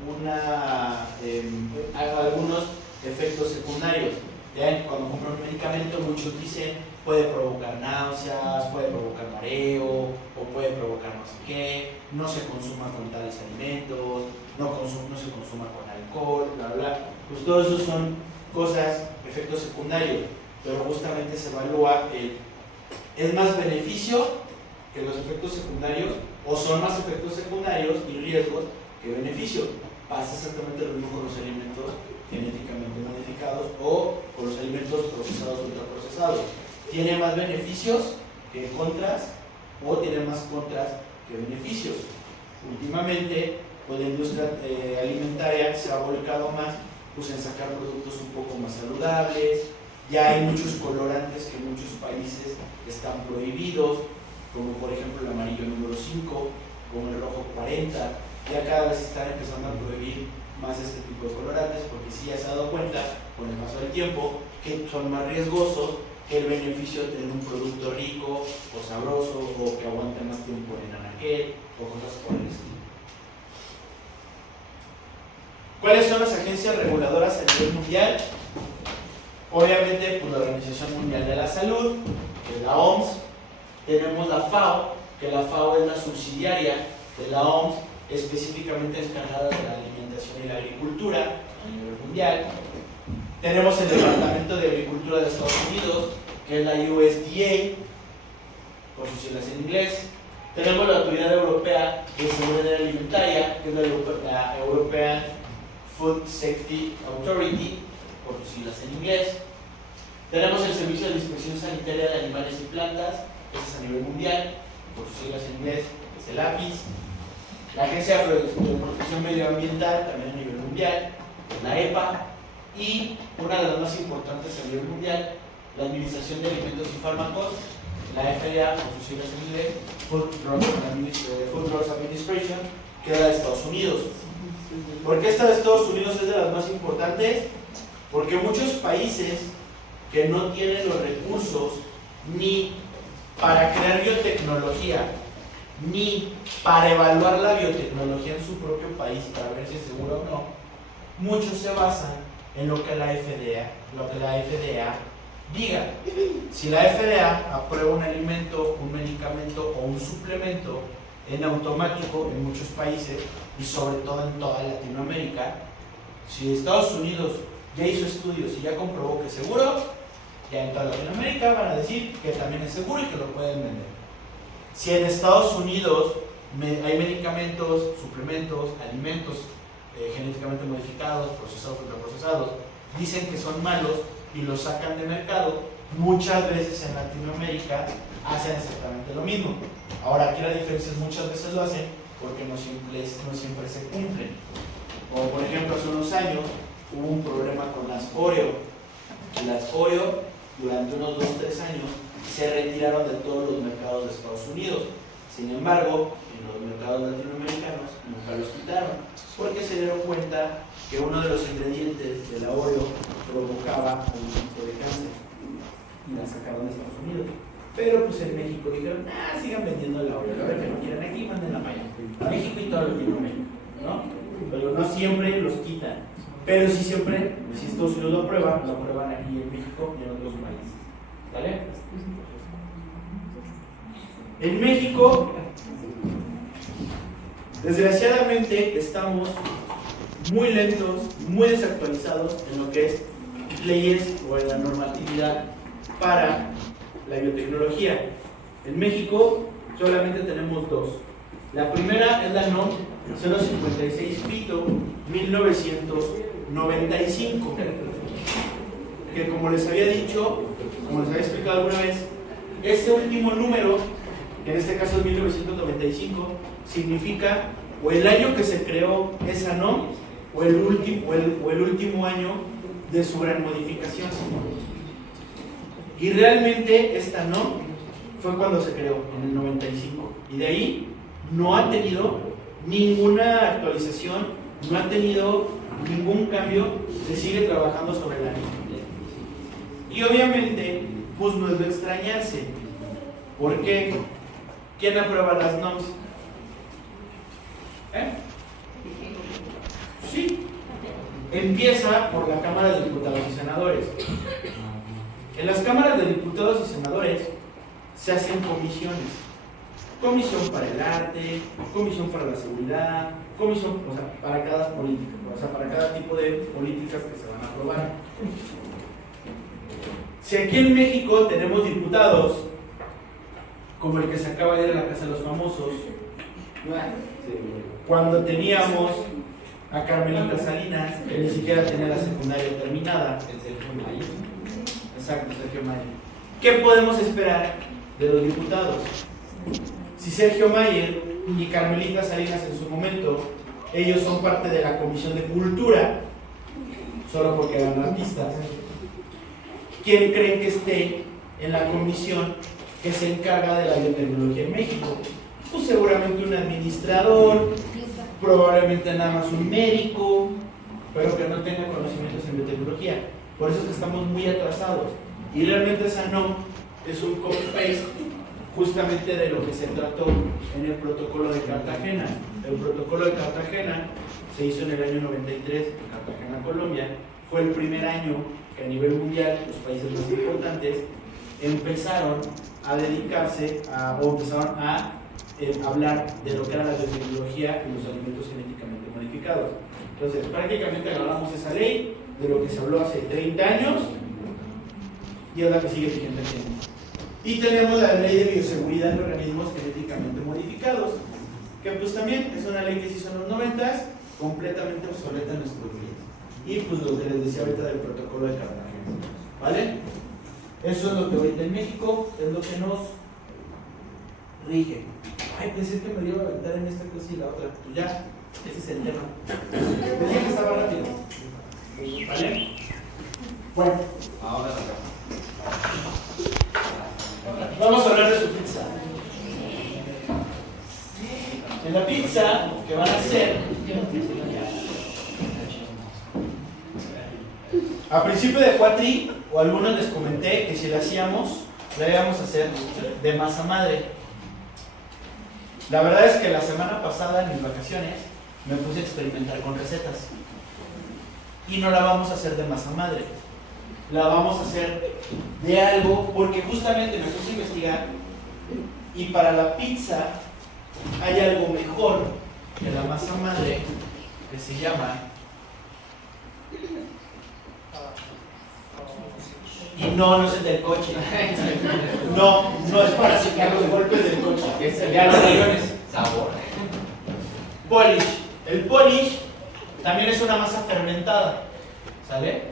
algunos efectos secundarios. ¿Ya? Cuando compran un medicamento, muchos dicen puede provocar náuseas, puede provocar mareo, o puede provocar no sé qué, no se consuma con tales alimentos, no se consuma con alcohol, bla bla. Pues todos esos son cosas, efectos secundarios, pero justamente se evalúa ¿es más beneficio que los efectos secundarios o son más efectos secundarios y riesgos que beneficio? Pasa exactamente lo mismo con los alimentos genéticamente modificados o con los alimentos procesados o ultraprocesados. Tiene más beneficios que contras o tiene más contras que beneficios. Últimamente, pues la industria alimentaria se ha volcado más pues, en sacar productos un poco más saludables. Ya hay muchos colorantes que en muchos países están prohibidos, como por ejemplo el amarillo número 5, como el rojo 40. Ya cada vez están empezando a prohibir más este tipo de colorantes, porque sí ya se ha dado cuenta con el paso del tiempo que son más riesgosos que el beneficio de tener un producto rico o sabroso o que aguante más tiempo en anaquel o cosas por el estilo. ¿Cuáles son las agencias reguladoras a nivel mundial? Obviamente, pues, la Organización Mundial de la Salud, que es la OMS. Tenemos la FAO, que la FAO es la subsidiaria de la OMS, específicamente encargada de la alimentación y la agricultura a nivel mundial. Tenemos el Departamento de Agricultura de Estados Unidos, que es la USDA, por sus siglas en inglés. Tenemos la Autoridad Europea de Seguridad Alimentaria, que es la European Food Safety Authority, por sus siglas en inglés. Tenemos el Servicio de Inspección Sanitaria de Animales y Plantas, ese es a nivel mundial, por sus siglas en inglés, es el APIS. La Agencia de Protección Medioambiental, también a nivel mundial, la EPA. Y una de las más importantes a nivel mundial, la Administración de Alimentos y Fármacos, la FDA, por sus siglas en inglés, Food Drugs Administration, que es la de Estados Unidos. ¿Por qué esta de Estados Unidos es de las más importantes? Porque muchos países que no tienen los recursos ni para crear biotecnología, ni para evaluar la biotecnología en su propio país para ver si es seguro o no, muchos se basan en lo que la FDA diga. Si la FDA aprueba un alimento, un medicamento o un suplemento, en automático en muchos países y sobre todo en toda Latinoamérica, si Estados Unidos ya hizo estudios y ya comprobó que es seguro, ya en toda Latinoamérica van a decir que también es seguro y que lo pueden vender. Si en Estados Unidos hay medicamentos, suplementos, alimentos genéticamente modificados, procesados, ultraprocesados, dicen que son malos y los sacan de mercado, muchas veces en Latinoamérica hacen exactamente lo mismo. Ahora aquí la diferencia es muchas veces lo hacen porque no siempre se cumplen. Como por ejemplo hace unos años hubo un problema con las Oreo. Las Oreo durante unos 2-3 años se retiraron de todos los mercados de Estados Unidos. Sin embargo, en los mercados latinoamericanos nunca los quitaron porque se dieron cuenta que uno de los ingredientes de la Oreo provocaba un tipo de cáncer y la sacaron de Estados Unidos. Pero pues en México dijeron, sigan vendiendo la Oreo, ahora que no quieran aquí, mándenla para allá. A México y todo Latinoamérica, ¿no? Pero no siempre los quitan. Pero sí siempre, si Estados Unidos lo aprueban aquí en México y en otros países. ¿Vale? En México, desgraciadamente, estamos muy lentos, muy desactualizados en lo que es leyes o en la normatividad para la biotecnología. En México solamente tenemos dos. La primera es la NOM 056 FITO 1995, que como les había dicho, como les había explicado alguna vez, este último número, que en este caso es 1995, significa o el año que se creó esa NOM o el último año de su gran modificación. Y realmente esta NOM fue cuando se creó, en el 95, y de ahí no ha tenido ninguna actualización, no ha tenido ningún cambio, se sigue trabajando sobre la misma. Y obviamente, pues no es de extrañarse. ¿Por qué? ¿Quién aprueba las NOMs? Sí. Empieza por la Cámara de Diputados y Senadores. En las cámaras de diputados y senadores se hacen comisiones. Comisión para el arte, comisión para la seguridad, comisión, para cada política, para cada tipo de políticas que se van a aprobar. Si aquí en México tenemos diputados, como el que se acaba de ir a la Casa de los Famosos, cuando teníamos a Carmelita Salinas, que ni siquiera tenía la secundaria terminada, Exacto, Sergio Mayer. ¿Qué podemos esperar de los diputados? Si Sergio Mayer y Carmelita Salinas en su momento, ellos son parte de la Comisión de Cultura, solo porque eran artistas, ¿quién creen que esté en la comisión que se encarga de la biotecnología en México? Pues seguramente un administrador, probablemente nada más un médico, pero que no tenga conocimientos en biotecnología. Por eso es que estamos muy atrasados. Y realmente esa no es un copy-paste justamente de lo que se trató en el protocolo de Cartagena. El protocolo de Cartagena se hizo en el año 93 en Cartagena, Colombia. Fue el primer año que a nivel mundial los países más importantes empezaron a dedicarse o empezaron a hablar de lo que era la biotecnología y los alimentos genéticamente modificados. Entonces, prácticamente agarramos esa ley de lo que se habló hace 30 años y es la que sigue vigente aquí. Y tenemos la ley de bioseguridad de organismos genéticamente modificados, que pues también es una ley que se hizo en los 90s, completamente obsoleta en nuestros días. Y pues lo que les decía ahorita del protocolo de Cartagena, ¿vale? Eso es lo que ahorita en México es lo que nos rige. Ay, pensé que me iba a aventar en esta cosa y la otra. Pues ya, ese es el tema. Decía que estaba rápido. ¿Vale? Bueno, ahora vamos a hablar de su pizza. En la pizza que van a hacer, a principio de cuatri, o algunos les comenté que si la hacíamos, la íbamos a hacer de masa madre. La verdad es que la semana pasada, en mis vacaciones, me puse a experimentar con recetas. Y no la vamos a hacer de masa madre. La vamos a hacer de algo, porque justamente me puse a investigar, y para la pizza hay algo mejor que la masa madre, que se llama... Y no es el del coche. No es para secar los golpes del coche. Ya los rayones. Sabor. Polish. El polish también es una masa fermentada, ¿sale?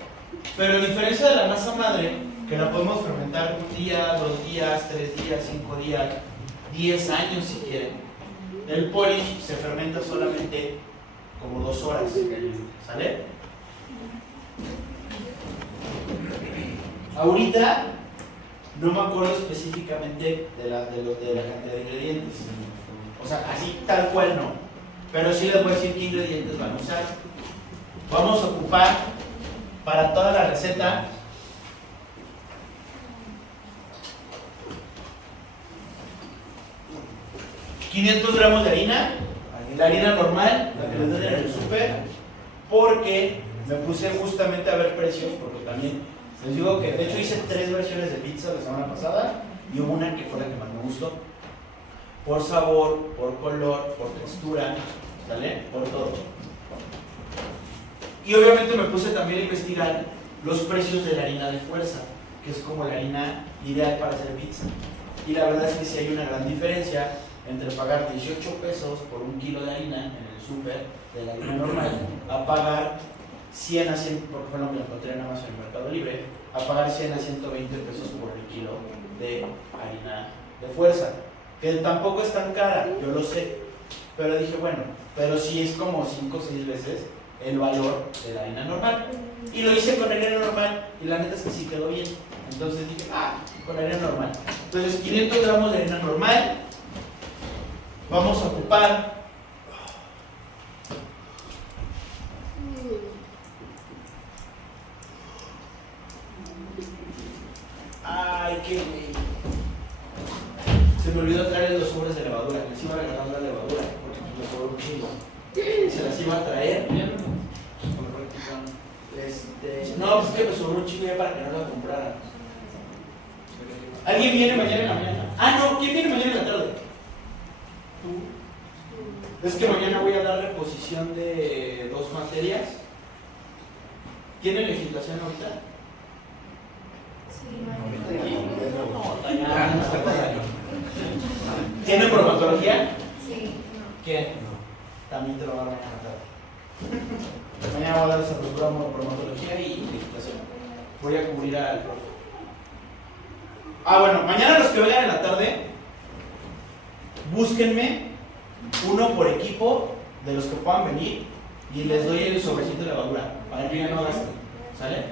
Pero a diferencia de la masa madre, que la podemos fermentar un día, 2 días, 3 días, 5 días, 10 años si quieren, el polish se fermenta solamente como 2 horas, ¿sale? Ahorita no me acuerdo específicamente de la cantidad de ingredientes, o sea, así tal cual no, pero sí les voy a decir qué ingredientes van a usar. Vamos a ocupar para toda la receta 500 gramos de harina, la harina normal, la que les doy en el súper, porque me puse justamente a ver precios, porque también les digo que de hecho hice 3 versiones de pizza la semana pasada y hubo una que fue la que más me gustó. Por sabor, por color, por textura, ¿sale? Por todo. Y obviamente me puse también a investigar los precios de la harina de fuerza, que es como la harina ideal para hacer pizza. Y la verdad es que sí hay una gran diferencia entre pagar 18 pesos por 1 kilo de harina en el súper de la harina normal, a pagar 100 a 100, porque fue lo que encontré en Amazon en el Mercado Libre, a pagar 100 a 120 pesos por el kilo de harina de fuerza, que tampoco es tan cara, yo lo sé, pero dije, bueno, pero sí es como 5 o 6 veces el valor de la harina normal, y lo hice con harina normal, y la neta es que sí quedó bien, entonces dije, con harina normal. Entonces 500 gramos de harina normal, vamos a ocupar se me olvidó traer los sobres de levadura, les iba a regalar la levadura porque me sobró un chingo, se las iba a traer. No, pues que me sobró un chingo ya para que no la compraran. ¿Alguien viene mañana en la mañana? No, ¿quién viene mañana en la tarde? ¿Tú? Es que mañana voy a dar reposición de 2 materias. ¿Tienen legislación ahorita? ¿Tienen bromatología? Sí. ¿Quién? También te lo van a mañana tarde. Mañana voy a dar esa bromatología y legislación. Voy a cubrir al profe. Bueno, mañana los que vengan en la tarde, búsquenme uno por equipo de los que puedan venir y les doy el sobrecito de levadura para que ya no gasten, ¿sale?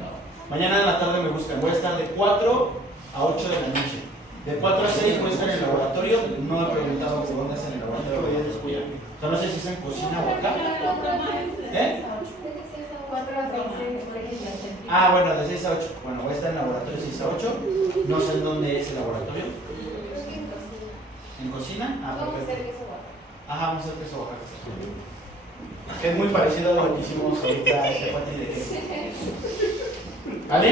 Mañana en la tarde me buscan, voy a estar de 4 a 8 de la noche. De 4 a 6 voy a estar en el laboratorio, no he preguntado por dónde hacen el laboratorio, voy a descuidar. O sea, no sé si es en cocina o acá. ¿Eh? 4 a 6. Ah, bueno, de 6 a 8. Bueno, voy a estar en el laboratorio de 6 a 8. No sé en dónde es el laboratorio. ¿En cocina? Ah, perfecto. Ajá, vamos a hacer queso Oaxaca. Que es muy parecido a lo que hicimos ahorita este patri de queso. ¿Vale?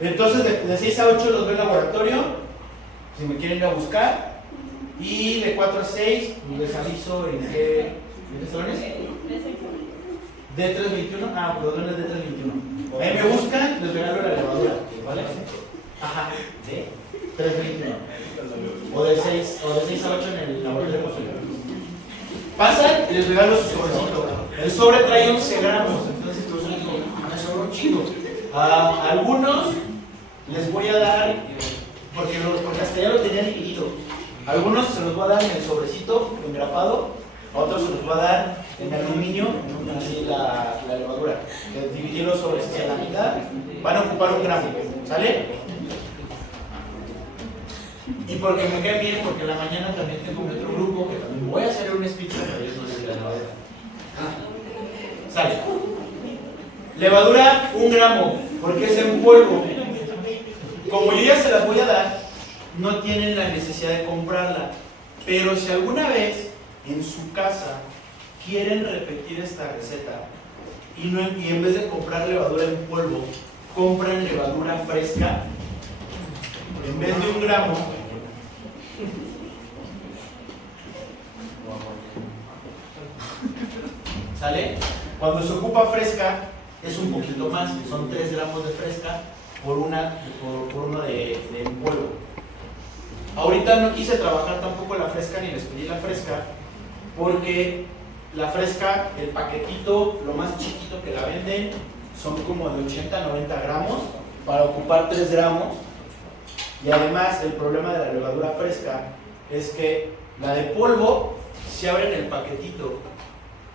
Entonces de 6 a 8 los veo en el laboratorio, si me quieren ir a buscar. Y de 4 a 6 les aviso en qué salones. D321, perdón, es D321. Ahí me buscan, les regalo la levadura, ¿vale? Ajá, D321. O de 6 a 8 en el laboratorio de cocina. Pasan y les regalo su sobrecito. El sobre trae 11 gramos, entonces por eso les digo, me sobró un chingo. A algunos les voy a dar, porque hasta ya lo tenía dividido. A algunos se los voy a dar en el sobrecito engrapado, a otros se los voy a dar en aluminio, así la levadura. Dividir los sobres hacia la mitad, van a ocupar 1 gramo, ¿sale? Y porque me cae bien, porque en la mañana también tengo otro grupo que también voy a hacer un speech, pero ellos no les la levadura. Sale. Levadura 1 gramo, porque es en polvo. Como yo ya se las voy a dar, no tienen la necesidad de comprarla. Pero si alguna vez en su casa quieren repetir esta receta y en vez de comprar levadura en polvo, compran levadura fresca, en vez de 1 gramo, ¿sale? Cuando se ocupa fresca es un poquito más, son 3 gramos de fresca por uno de en polvo. Ahorita no quise trabajar tampoco la fresca ni les pedí la fresca porque la fresca, el paquetito, lo más chiquito que la venden, son como de 80 a 90 gramos para ocupar 3 gramos. Y además el problema de la levadura fresca es que la de polvo, si abren el paquetito,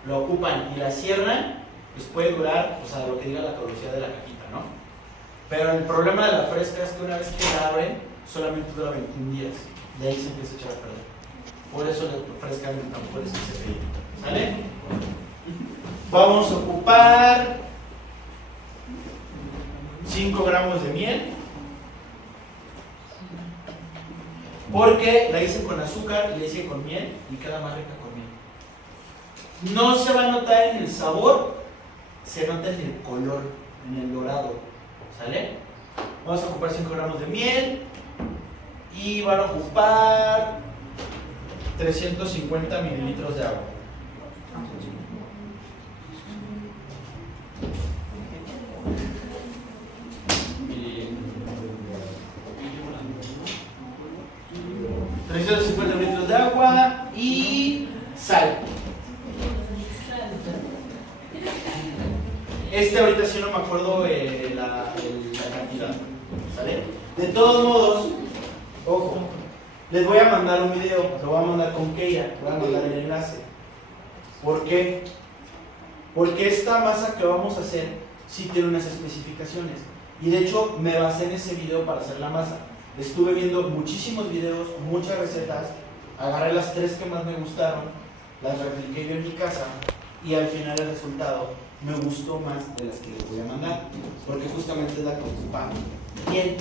lo ocupan y la cierran, pues puede durar, o sea, lo que diga la caducidad de la cajita, ¿no? Pero el problema de la fresca es que una vez que la abren, solamente dura 21 días. De ahí se empieza a echar a perder. Por eso la fresca tampoco es que se pide. ¿Sale? Vamos a ocupar 5 gramos de miel. Porque la hice con azúcar y la hice con miel y queda más rica con miel. No se va a notar en el sabor, se nota en el color, en el dorado. ¿Sale? Vamos a ocupar 5 gramos de miel y van a ocupar 350 mililitros de agua. Litros de agua y sal. Ahorita sí no me acuerdo la cantidad. ¿Sale? De todos modos, ojo, les voy a mandar un video, lo voy a mandar con Keira, voy a mandar el enlace. ¿Por qué? Porque esta masa que vamos a hacer sí tiene unas especificaciones. Y de hecho me basé en ese video para hacer la masa. Estuve viendo muchísimos videos, muchas recetas, agarré las 3 que más me gustaron, las repliqué yo en mi casa y al final el resultado me gustó más de las que les voy a mandar, porque justamente es la que ocupa bien.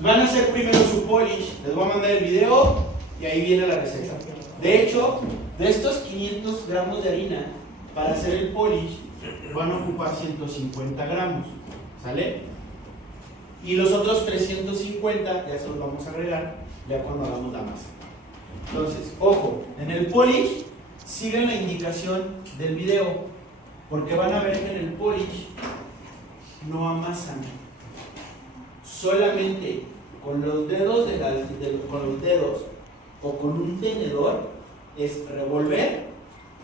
Van a hacer primero su polish, les voy a mandar el video y ahí viene la receta. De hecho, de estos 500 gramos de harina, para hacer el polish van a ocupar 150 gramos, ¿sale? Y los otros 350 ya se los vamos a agregar ya cuando hagamos la masa. Entonces, ojo, en el polish sigan la indicación del video, porque van a ver que en el polish no amasan. Solamente con los dedos con los dedos o con un tenedor es revolver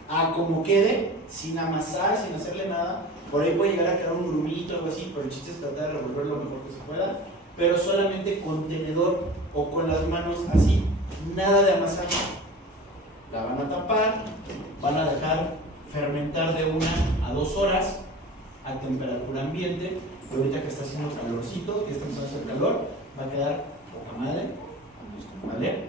a como quede, sin amasar, sin hacerle nada. Por ahí puede llegar a quedar un grumito o algo así, pero el chiste es tratar de revolver lo mejor que se pueda pero solamente con tenedor o con las manos así, nada de amasar. La van a tapar, van a dejar fermentar de 1 a 2 horas a temperatura ambiente. Y ahorita que está haciendo calorcito, que está empezando a hacer calor, va a quedar poca madre, ¿vale?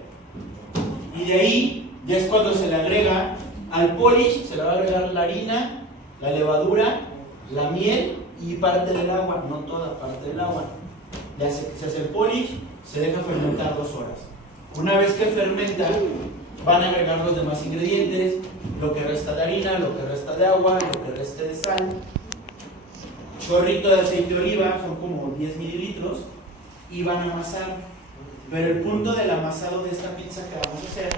Y de ahí ya es cuando se le agrega al polish, se le va a agregar la harina, la levadura, la miel y parte del agua, no toda, parte del agua. Ya se hace el polish, se deja fermentar 2 horas. Una vez que fermenta, van a agregar los demás ingredientes, lo que resta de harina, lo que resta de agua, lo que reste de sal, chorrito de aceite de oliva, son como 10 mililitros, y van a amasar. Pero el punto del amasado de esta pizza que vamos a hacer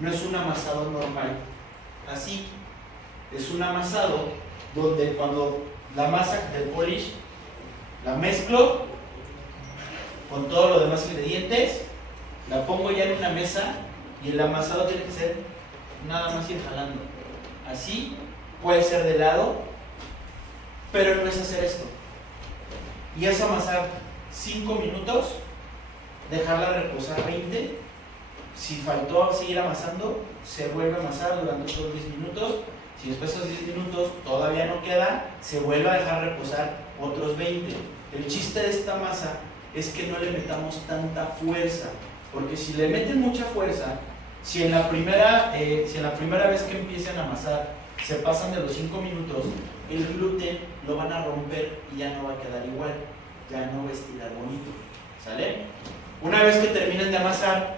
no es un amasado normal, así, es un amasado donde cuando la masa del polish la mezclo con todos los demás ingredientes, la pongo ya en una mesa y el amasado tiene que ser nada más ir jalando. Así, puede ser de lado, pero no es hacer esto. Y es amasar 5 minutos, dejarla reposar 20. Si faltó seguir amasando, se vuelve a amasar durante otros 10 minutos. Si después de esos 10 minutos todavía no queda, se vuelve a dejar reposar otros 20. El chiste de esta masa es que no le metamos tanta fuerza, porque si le meten mucha fuerza, si en la primera vez que empiezan a amasar se pasan de los 5 minutos, el gluten lo van a romper y ya no va a quedar igual, ya no va a estirar bonito, ¿sale? Una vez que terminen de amasar,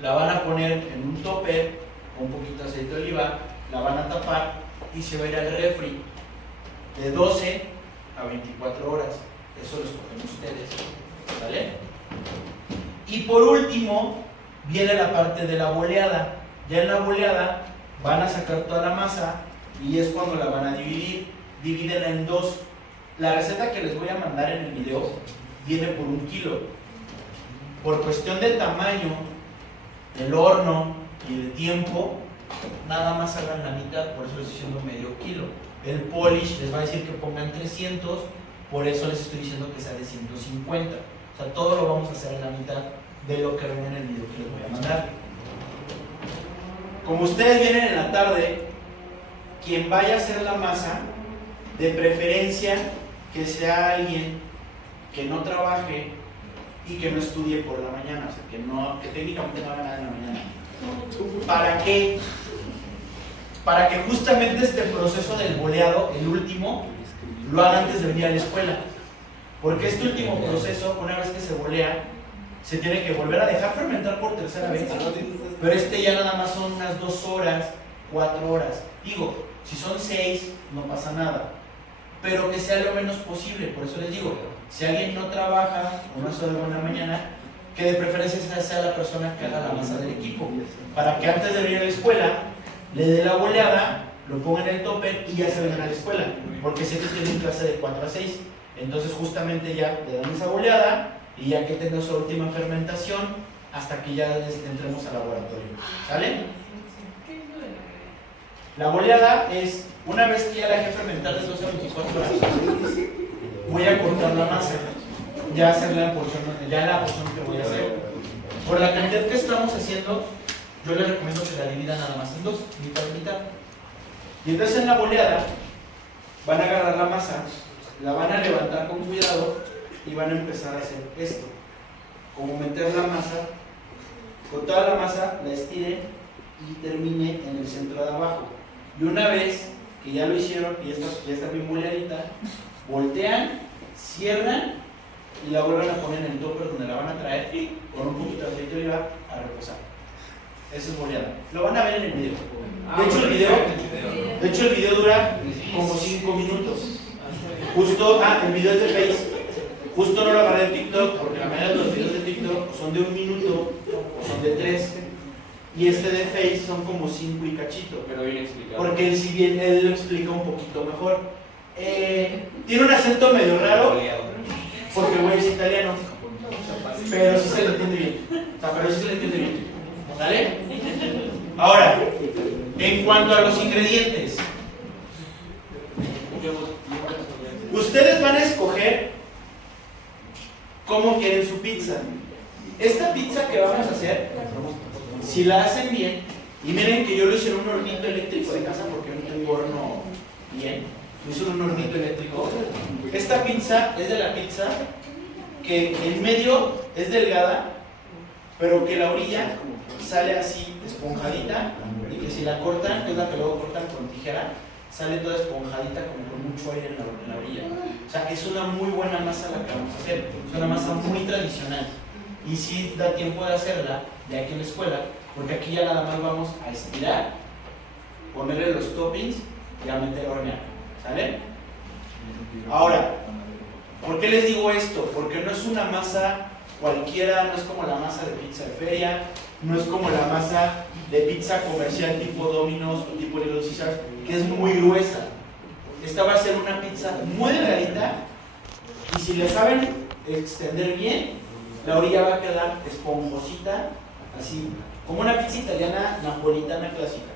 la van a poner en un topper con un poquito de aceite de oliva, la van a tapar y se va a ir al refri de 12 a 24 horas. Eso lo escogen ustedes, ¿vale? Y por último viene la parte de la boleada. Ya en la boleada van a sacar toda la masa y es cuando la van a dividir. Divídenla en 2. La receta que les voy a mandar en el video viene por 1 kilo. Por cuestión de tamaño, del horno y de tiempo, nada más hagan la mitad, por eso les estoy diciendo medio kilo. El polish les va a decir que pongan 300, por eso les estoy diciendo que sea de 150. O sea, todo lo vamos a hacer en la mitad de lo que ven en el video que les voy a mandar. Como ustedes vienen en la tarde, quien vaya a hacer la masa, de preferencia que sea alguien que no trabaje y que no estudie por la mañana, o sea, que técnicamente no haga nada en la mañana. ¿Para qué? Para que justamente este proceso del boleado, el último, lo haga antes de venir a la escuela. Porque este último proceso, una vez que se bolea, se tiene que volver a dejar fermentar por tercera vez. Pero este ya nada más son unas 2 horas, 4 horas. Digo, si son 6, no pasa nada. Pero que sea lo menos posible. Por eso les digo, si alguien no trabaja o no hace algo en la mañana, que de preferencia sea la persona que haga la masa del equipo. Para que antes de venir a la escuela, le dé la boleada, lo ponga en el topper y ya se vengan a la escuela. Porque sé que tienen clase de 4 a 6. Entonces justamente ya le dan esa boleada y ya que tenga su última fermentación hasta que ya entremos al laboratorio. ¿Sale? La boleada es, una vez que ya la dejé fermentar de 12 a 24 horas, voy a cortar la masa, ya hacer la porción que voy a hacer. Por la cantidad que estamos haciendo, yo les recomiendo que la divida nada más en 2, mitad y mitad. Y entonces en la boleada van a agarrar la masa, la van a levantar con cuidado y van a empezar a hacer esto, como meter la masa, con toda la masa la estiren y termine en el centro de abajo. Y una vez que ya lo hicieron y ya está bien boleadita, voltean, cierran y la vuelven a poner en el topper donde la van a traer con un poquito de aceite de oliva a reposar. Eso es boleada. Lo van a ver en el video. De hecho el video dura como 5 minutos. Justo, el video es de Face. Justo no lo agarré de TikTok porque la mayoría de los videos de TikTok son de 1 minuto o son de 3. Y este de Face son como 5 y cachito. Pero bien explicado. Porque él lo explica un poquito mejor. Tiene un acento medio raro porque el güey es italiano. Pero sí se le entiende bien. ¿Sale? Ahora, en cuanto a los ingredientes, ustedes van a escoger cómo quieren su pizza. Esta pizza que vamos a hacer, si la hacen bien, y miren que yo lo hice en un hornito eléctrico de casa porque no tengo horno bien, lo hice en un hornito eléctrico. Esta pizza es de la pizza que en medio es delgada, pero que la orilla sale así esponjadita, y que si la cortan, que es la que luego cortan con tijera, sale toda esponjadita como con mucho aire en la orilla. O sea, es una muy buena masa la que vamos a hacer, es una masa muy tradicional. Y sí da tiempo de hacerla de aquí en la escuela, porque aquí ya nada más vamos a estirar, ponerle los toppings y a meter a hornear, ¿sale? Ahora, ¿por qué les digo esto? Porque no es una masa cualquiera, no es como la masa de pizza de feria, no es como la masa de pizza comercial tipo Domino's o tipo Little Caesars, que es muy gruesa. Esta va a ser una pizza muy delgadita, y si le saben extender bien, la orilla va a quedar esponjosita, así, como una pizza italiana napolitana clásica.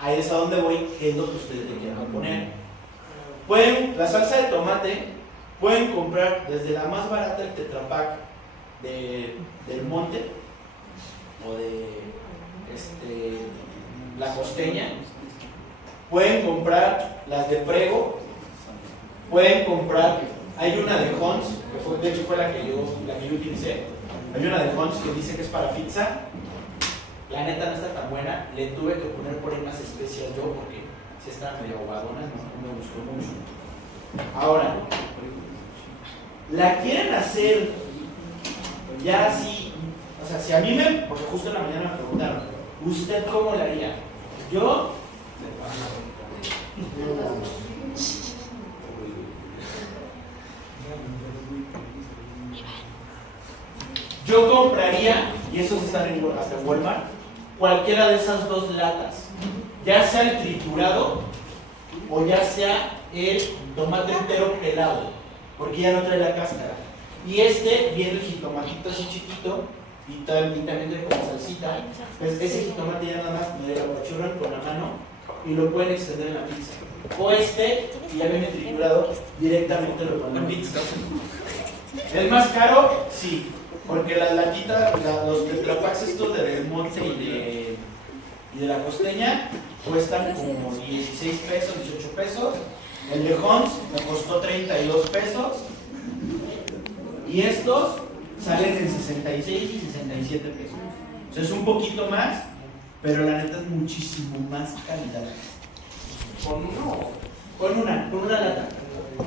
Ahí es a donde voy, que es lo que ustedes le quieran poner. La salsa de tomate, pueden comprar desde la más barata, el Tetra Pak del Monte, o de la Costeña. Pueden comprar las de Prego, pueden comprar, hay una de Hons, que de hecho fue la que yo utilicé. Hay una de Hons que dice que es para pizza. La neta no está tan buena, le tuve que poner por ahí unas especias yo porque si está medio aguadona, no me gustó mucho. Ahora, ¿la quieren hacer ya así? O sea, si a mí porque justo en la mañana me preguntaron, ¿usted cómo la haría? Yo compraría, y esos están hasta en Walmart, cualquiera de esas dos latas, ya sea el triturado o ya sea el tomate entero pelado, porque ya no trae la cáscara. Y viene el jitomatito así chiquito, y también trae como salsita. Pues ese jitomate ya nada más me lo apachurran con la mano y lo pueden extender en la pizza. O y ya viene triturado, directamente lo ponen en pizza. ¿Es más caro? Sí. Porque las latitas, los tetrapacks estos de Del Monte y de la Costeña cuestan como 16 pesos, 18 pesos. El de Hons me costó 32 pesos. Y estos salen en 66 y 67 pesos. O sea, es un poquito más, pero la neta es muchísimo más calidad. Con una lata.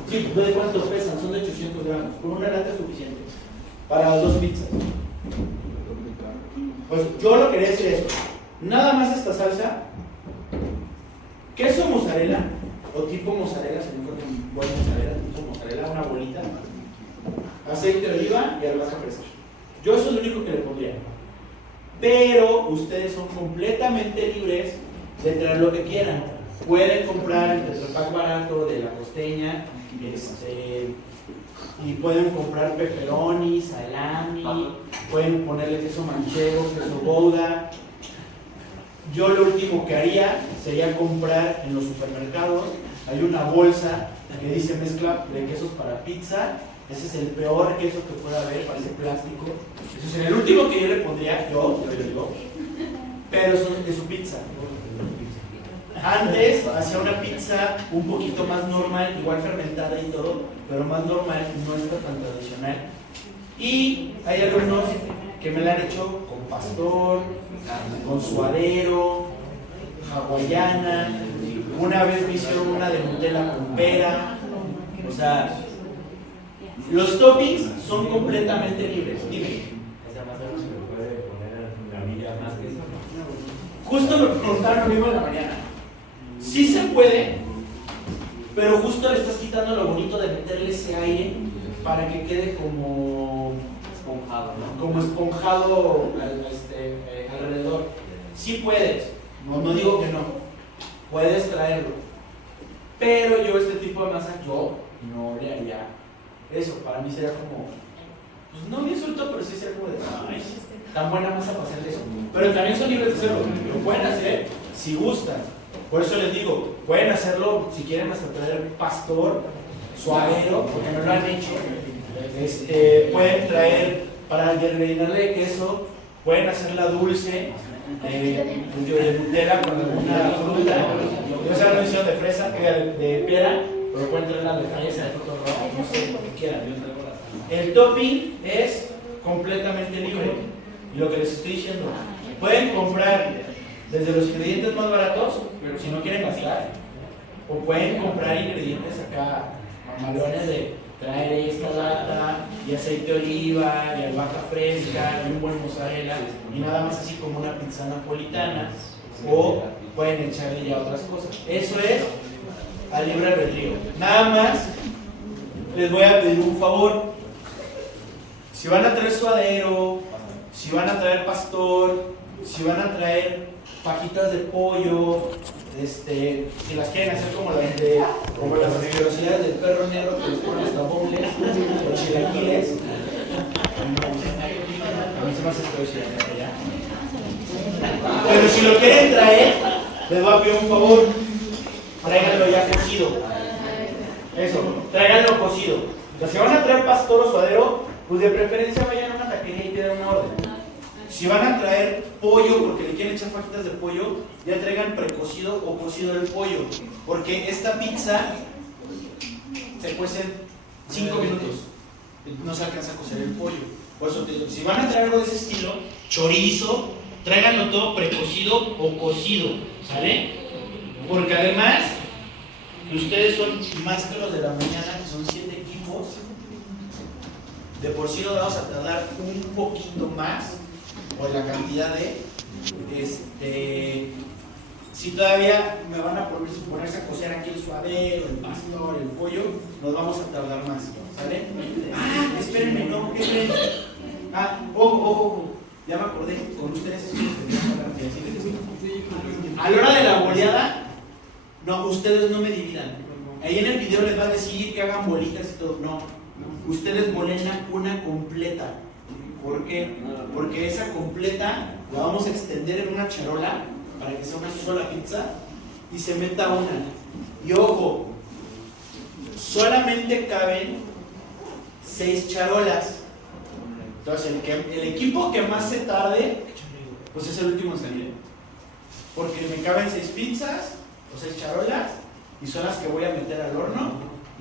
Sí, ¿de cuánto pesan? Son de 800 gramos. Con una lata es suficiente para las dos pizzas. Pues yo lo quería decir esto. Nada más esta salsa, queso mozzarella o tipo mozzarella, si no encuentran buen mozzarella, tipo mozzarella, una bolita, aceite de oliva y albahaca fresca. Yo eso es lo único que le pondría. Pero ustedes son completamente libres de traer lo que quieran. Pueden comprar el Tetra Pak barato de la Costeña, y pueden comprar pepperoni, salami, pueden ponerle queso manchego, queso gouda. Yo lo último que haría sería comprar en los supermercados, hay una bolsa que dice mezcla de quesos para pizza. Ese es el peor queso que pueda haber, parece plástico. Ese sería el último que yo le pondría, pero eso es su pizza. Antes hacía una pizza un poquito más normal, igual fermentada y todo, pero más normal, no está tan tradicional. Y hay alumnos que me la han hecho con pastor, con suadero, hawaiana. Una vez me hicieron una de Nutella con pera. O sea, los toppings son completamente libres. Dime. Justo me preguntaron lo mismo en la mañana. Sí se puede, pero justo le estás quitando lo bonito de meterle ese aire para que quede como esponjado, ¿no? Como esponjado alrededor. Sí puedes, no digo que no, puedes traerlo, pero yo este tipo de masa yo no le haría eso. Para mí sería como, pues no me insulto, pero sí sería como de, ay, tan buena masa para hacer eso. Pero también son libres de hacerlo, lo pueden hacer si gustan. Por eso les digo, pueden hacerlo si quieren hasta traer pastor, suadero, porque me lo han hecho, Pueden traer, para rellenarle de queso, pueden hacerla dulce, de Nutella con alguna fruta. Yo sé la versión de fresa, de pera, pero pueden traer la de fresa, de frutos rojos, no sé, lo que quieran. El topping es completamente libre. Y lo que les estoy diciendo, pueden comprar desde los ingredientes más baratos, pero si no quieren gastar, o pueden comprar ingredientes acá, mamalones de traer esta lata y aceite de oliva y albahaca fresca y un buen mozzarella y nada más así como una pizza napolitana, o pueden echarle ya otras cosas. Eso es a libre albedrío. Nada más les voy a pedir un favor. Si van a traer suadero, si van a traer pastor, si van a traer fajitas de pollo, si las quieren hacer como las asquerosidades del perro negro que les ponen hasta bombles o chilaquiles, a mí se me hace asquerosidad, ¿ya? Pero si lo quieren traer, les voy a pedir un favor, tráiganlo ya cocido. Eso, tráiganlo cocido. O sea, si van a traer pastor o suadero, pues de preferencia vayan a una taquería y pidan una orden. Si van a traer pollo, porque le quieren echar fajitas de pollo, ya traigan precocido o cocido el pollo. Porque esta pizza se cuece en 5 minutos. No se alcanza a cocer el pollo. Por eso te digo, si van a traer algo de ese estilo, chorizo, tráiganlo todo precocido o cocido. ¿Sale? Porque además, que ustedes son más que los de la mañana, que son 7 equipos, de por sí nos vamos a tardar un poquito más por la cantidad de si todavía me van a ponerse a cocer aquí el suadero, el pastor, el pollo, nos vamos a tardar más, ¿sale? Espérenme, no, ¿qué creen? Ojo, ya me acordé, con ustedes es a la hora de la boleada, no, ustedes no me dividan. Ahí en el video les va a decir que hagan bolitas y todo, no, ustedes bolen una completa. ¿Por qué? Porque esa completa la vamos a extender en una charola para que sea una sola pizza y se meta una. Y ojo, solamente caben 6 charolas. Entonces el equipo que más se tarde, pues es el último en salir. Porque me caben 6 pizzas o 6 charolas y son las que voy a meter al horno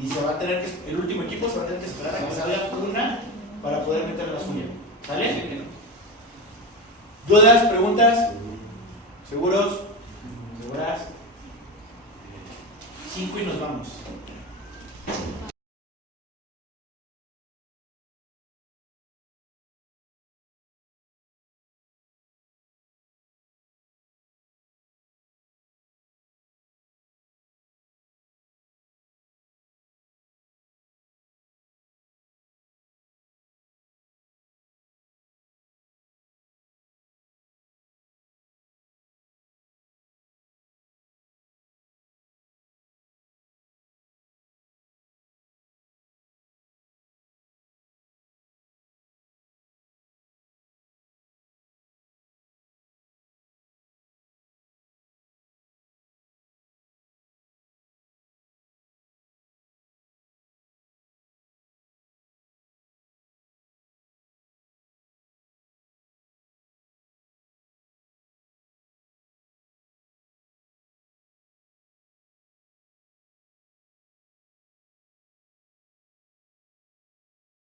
y se va a tener que, el último equipo se va a tener que esperar a que salga una para poder meter la suya. ¿Sale? ¿Dudas? ¿Preguntas? ¿Seguros? ¿Seguras? 5 y nos vamos.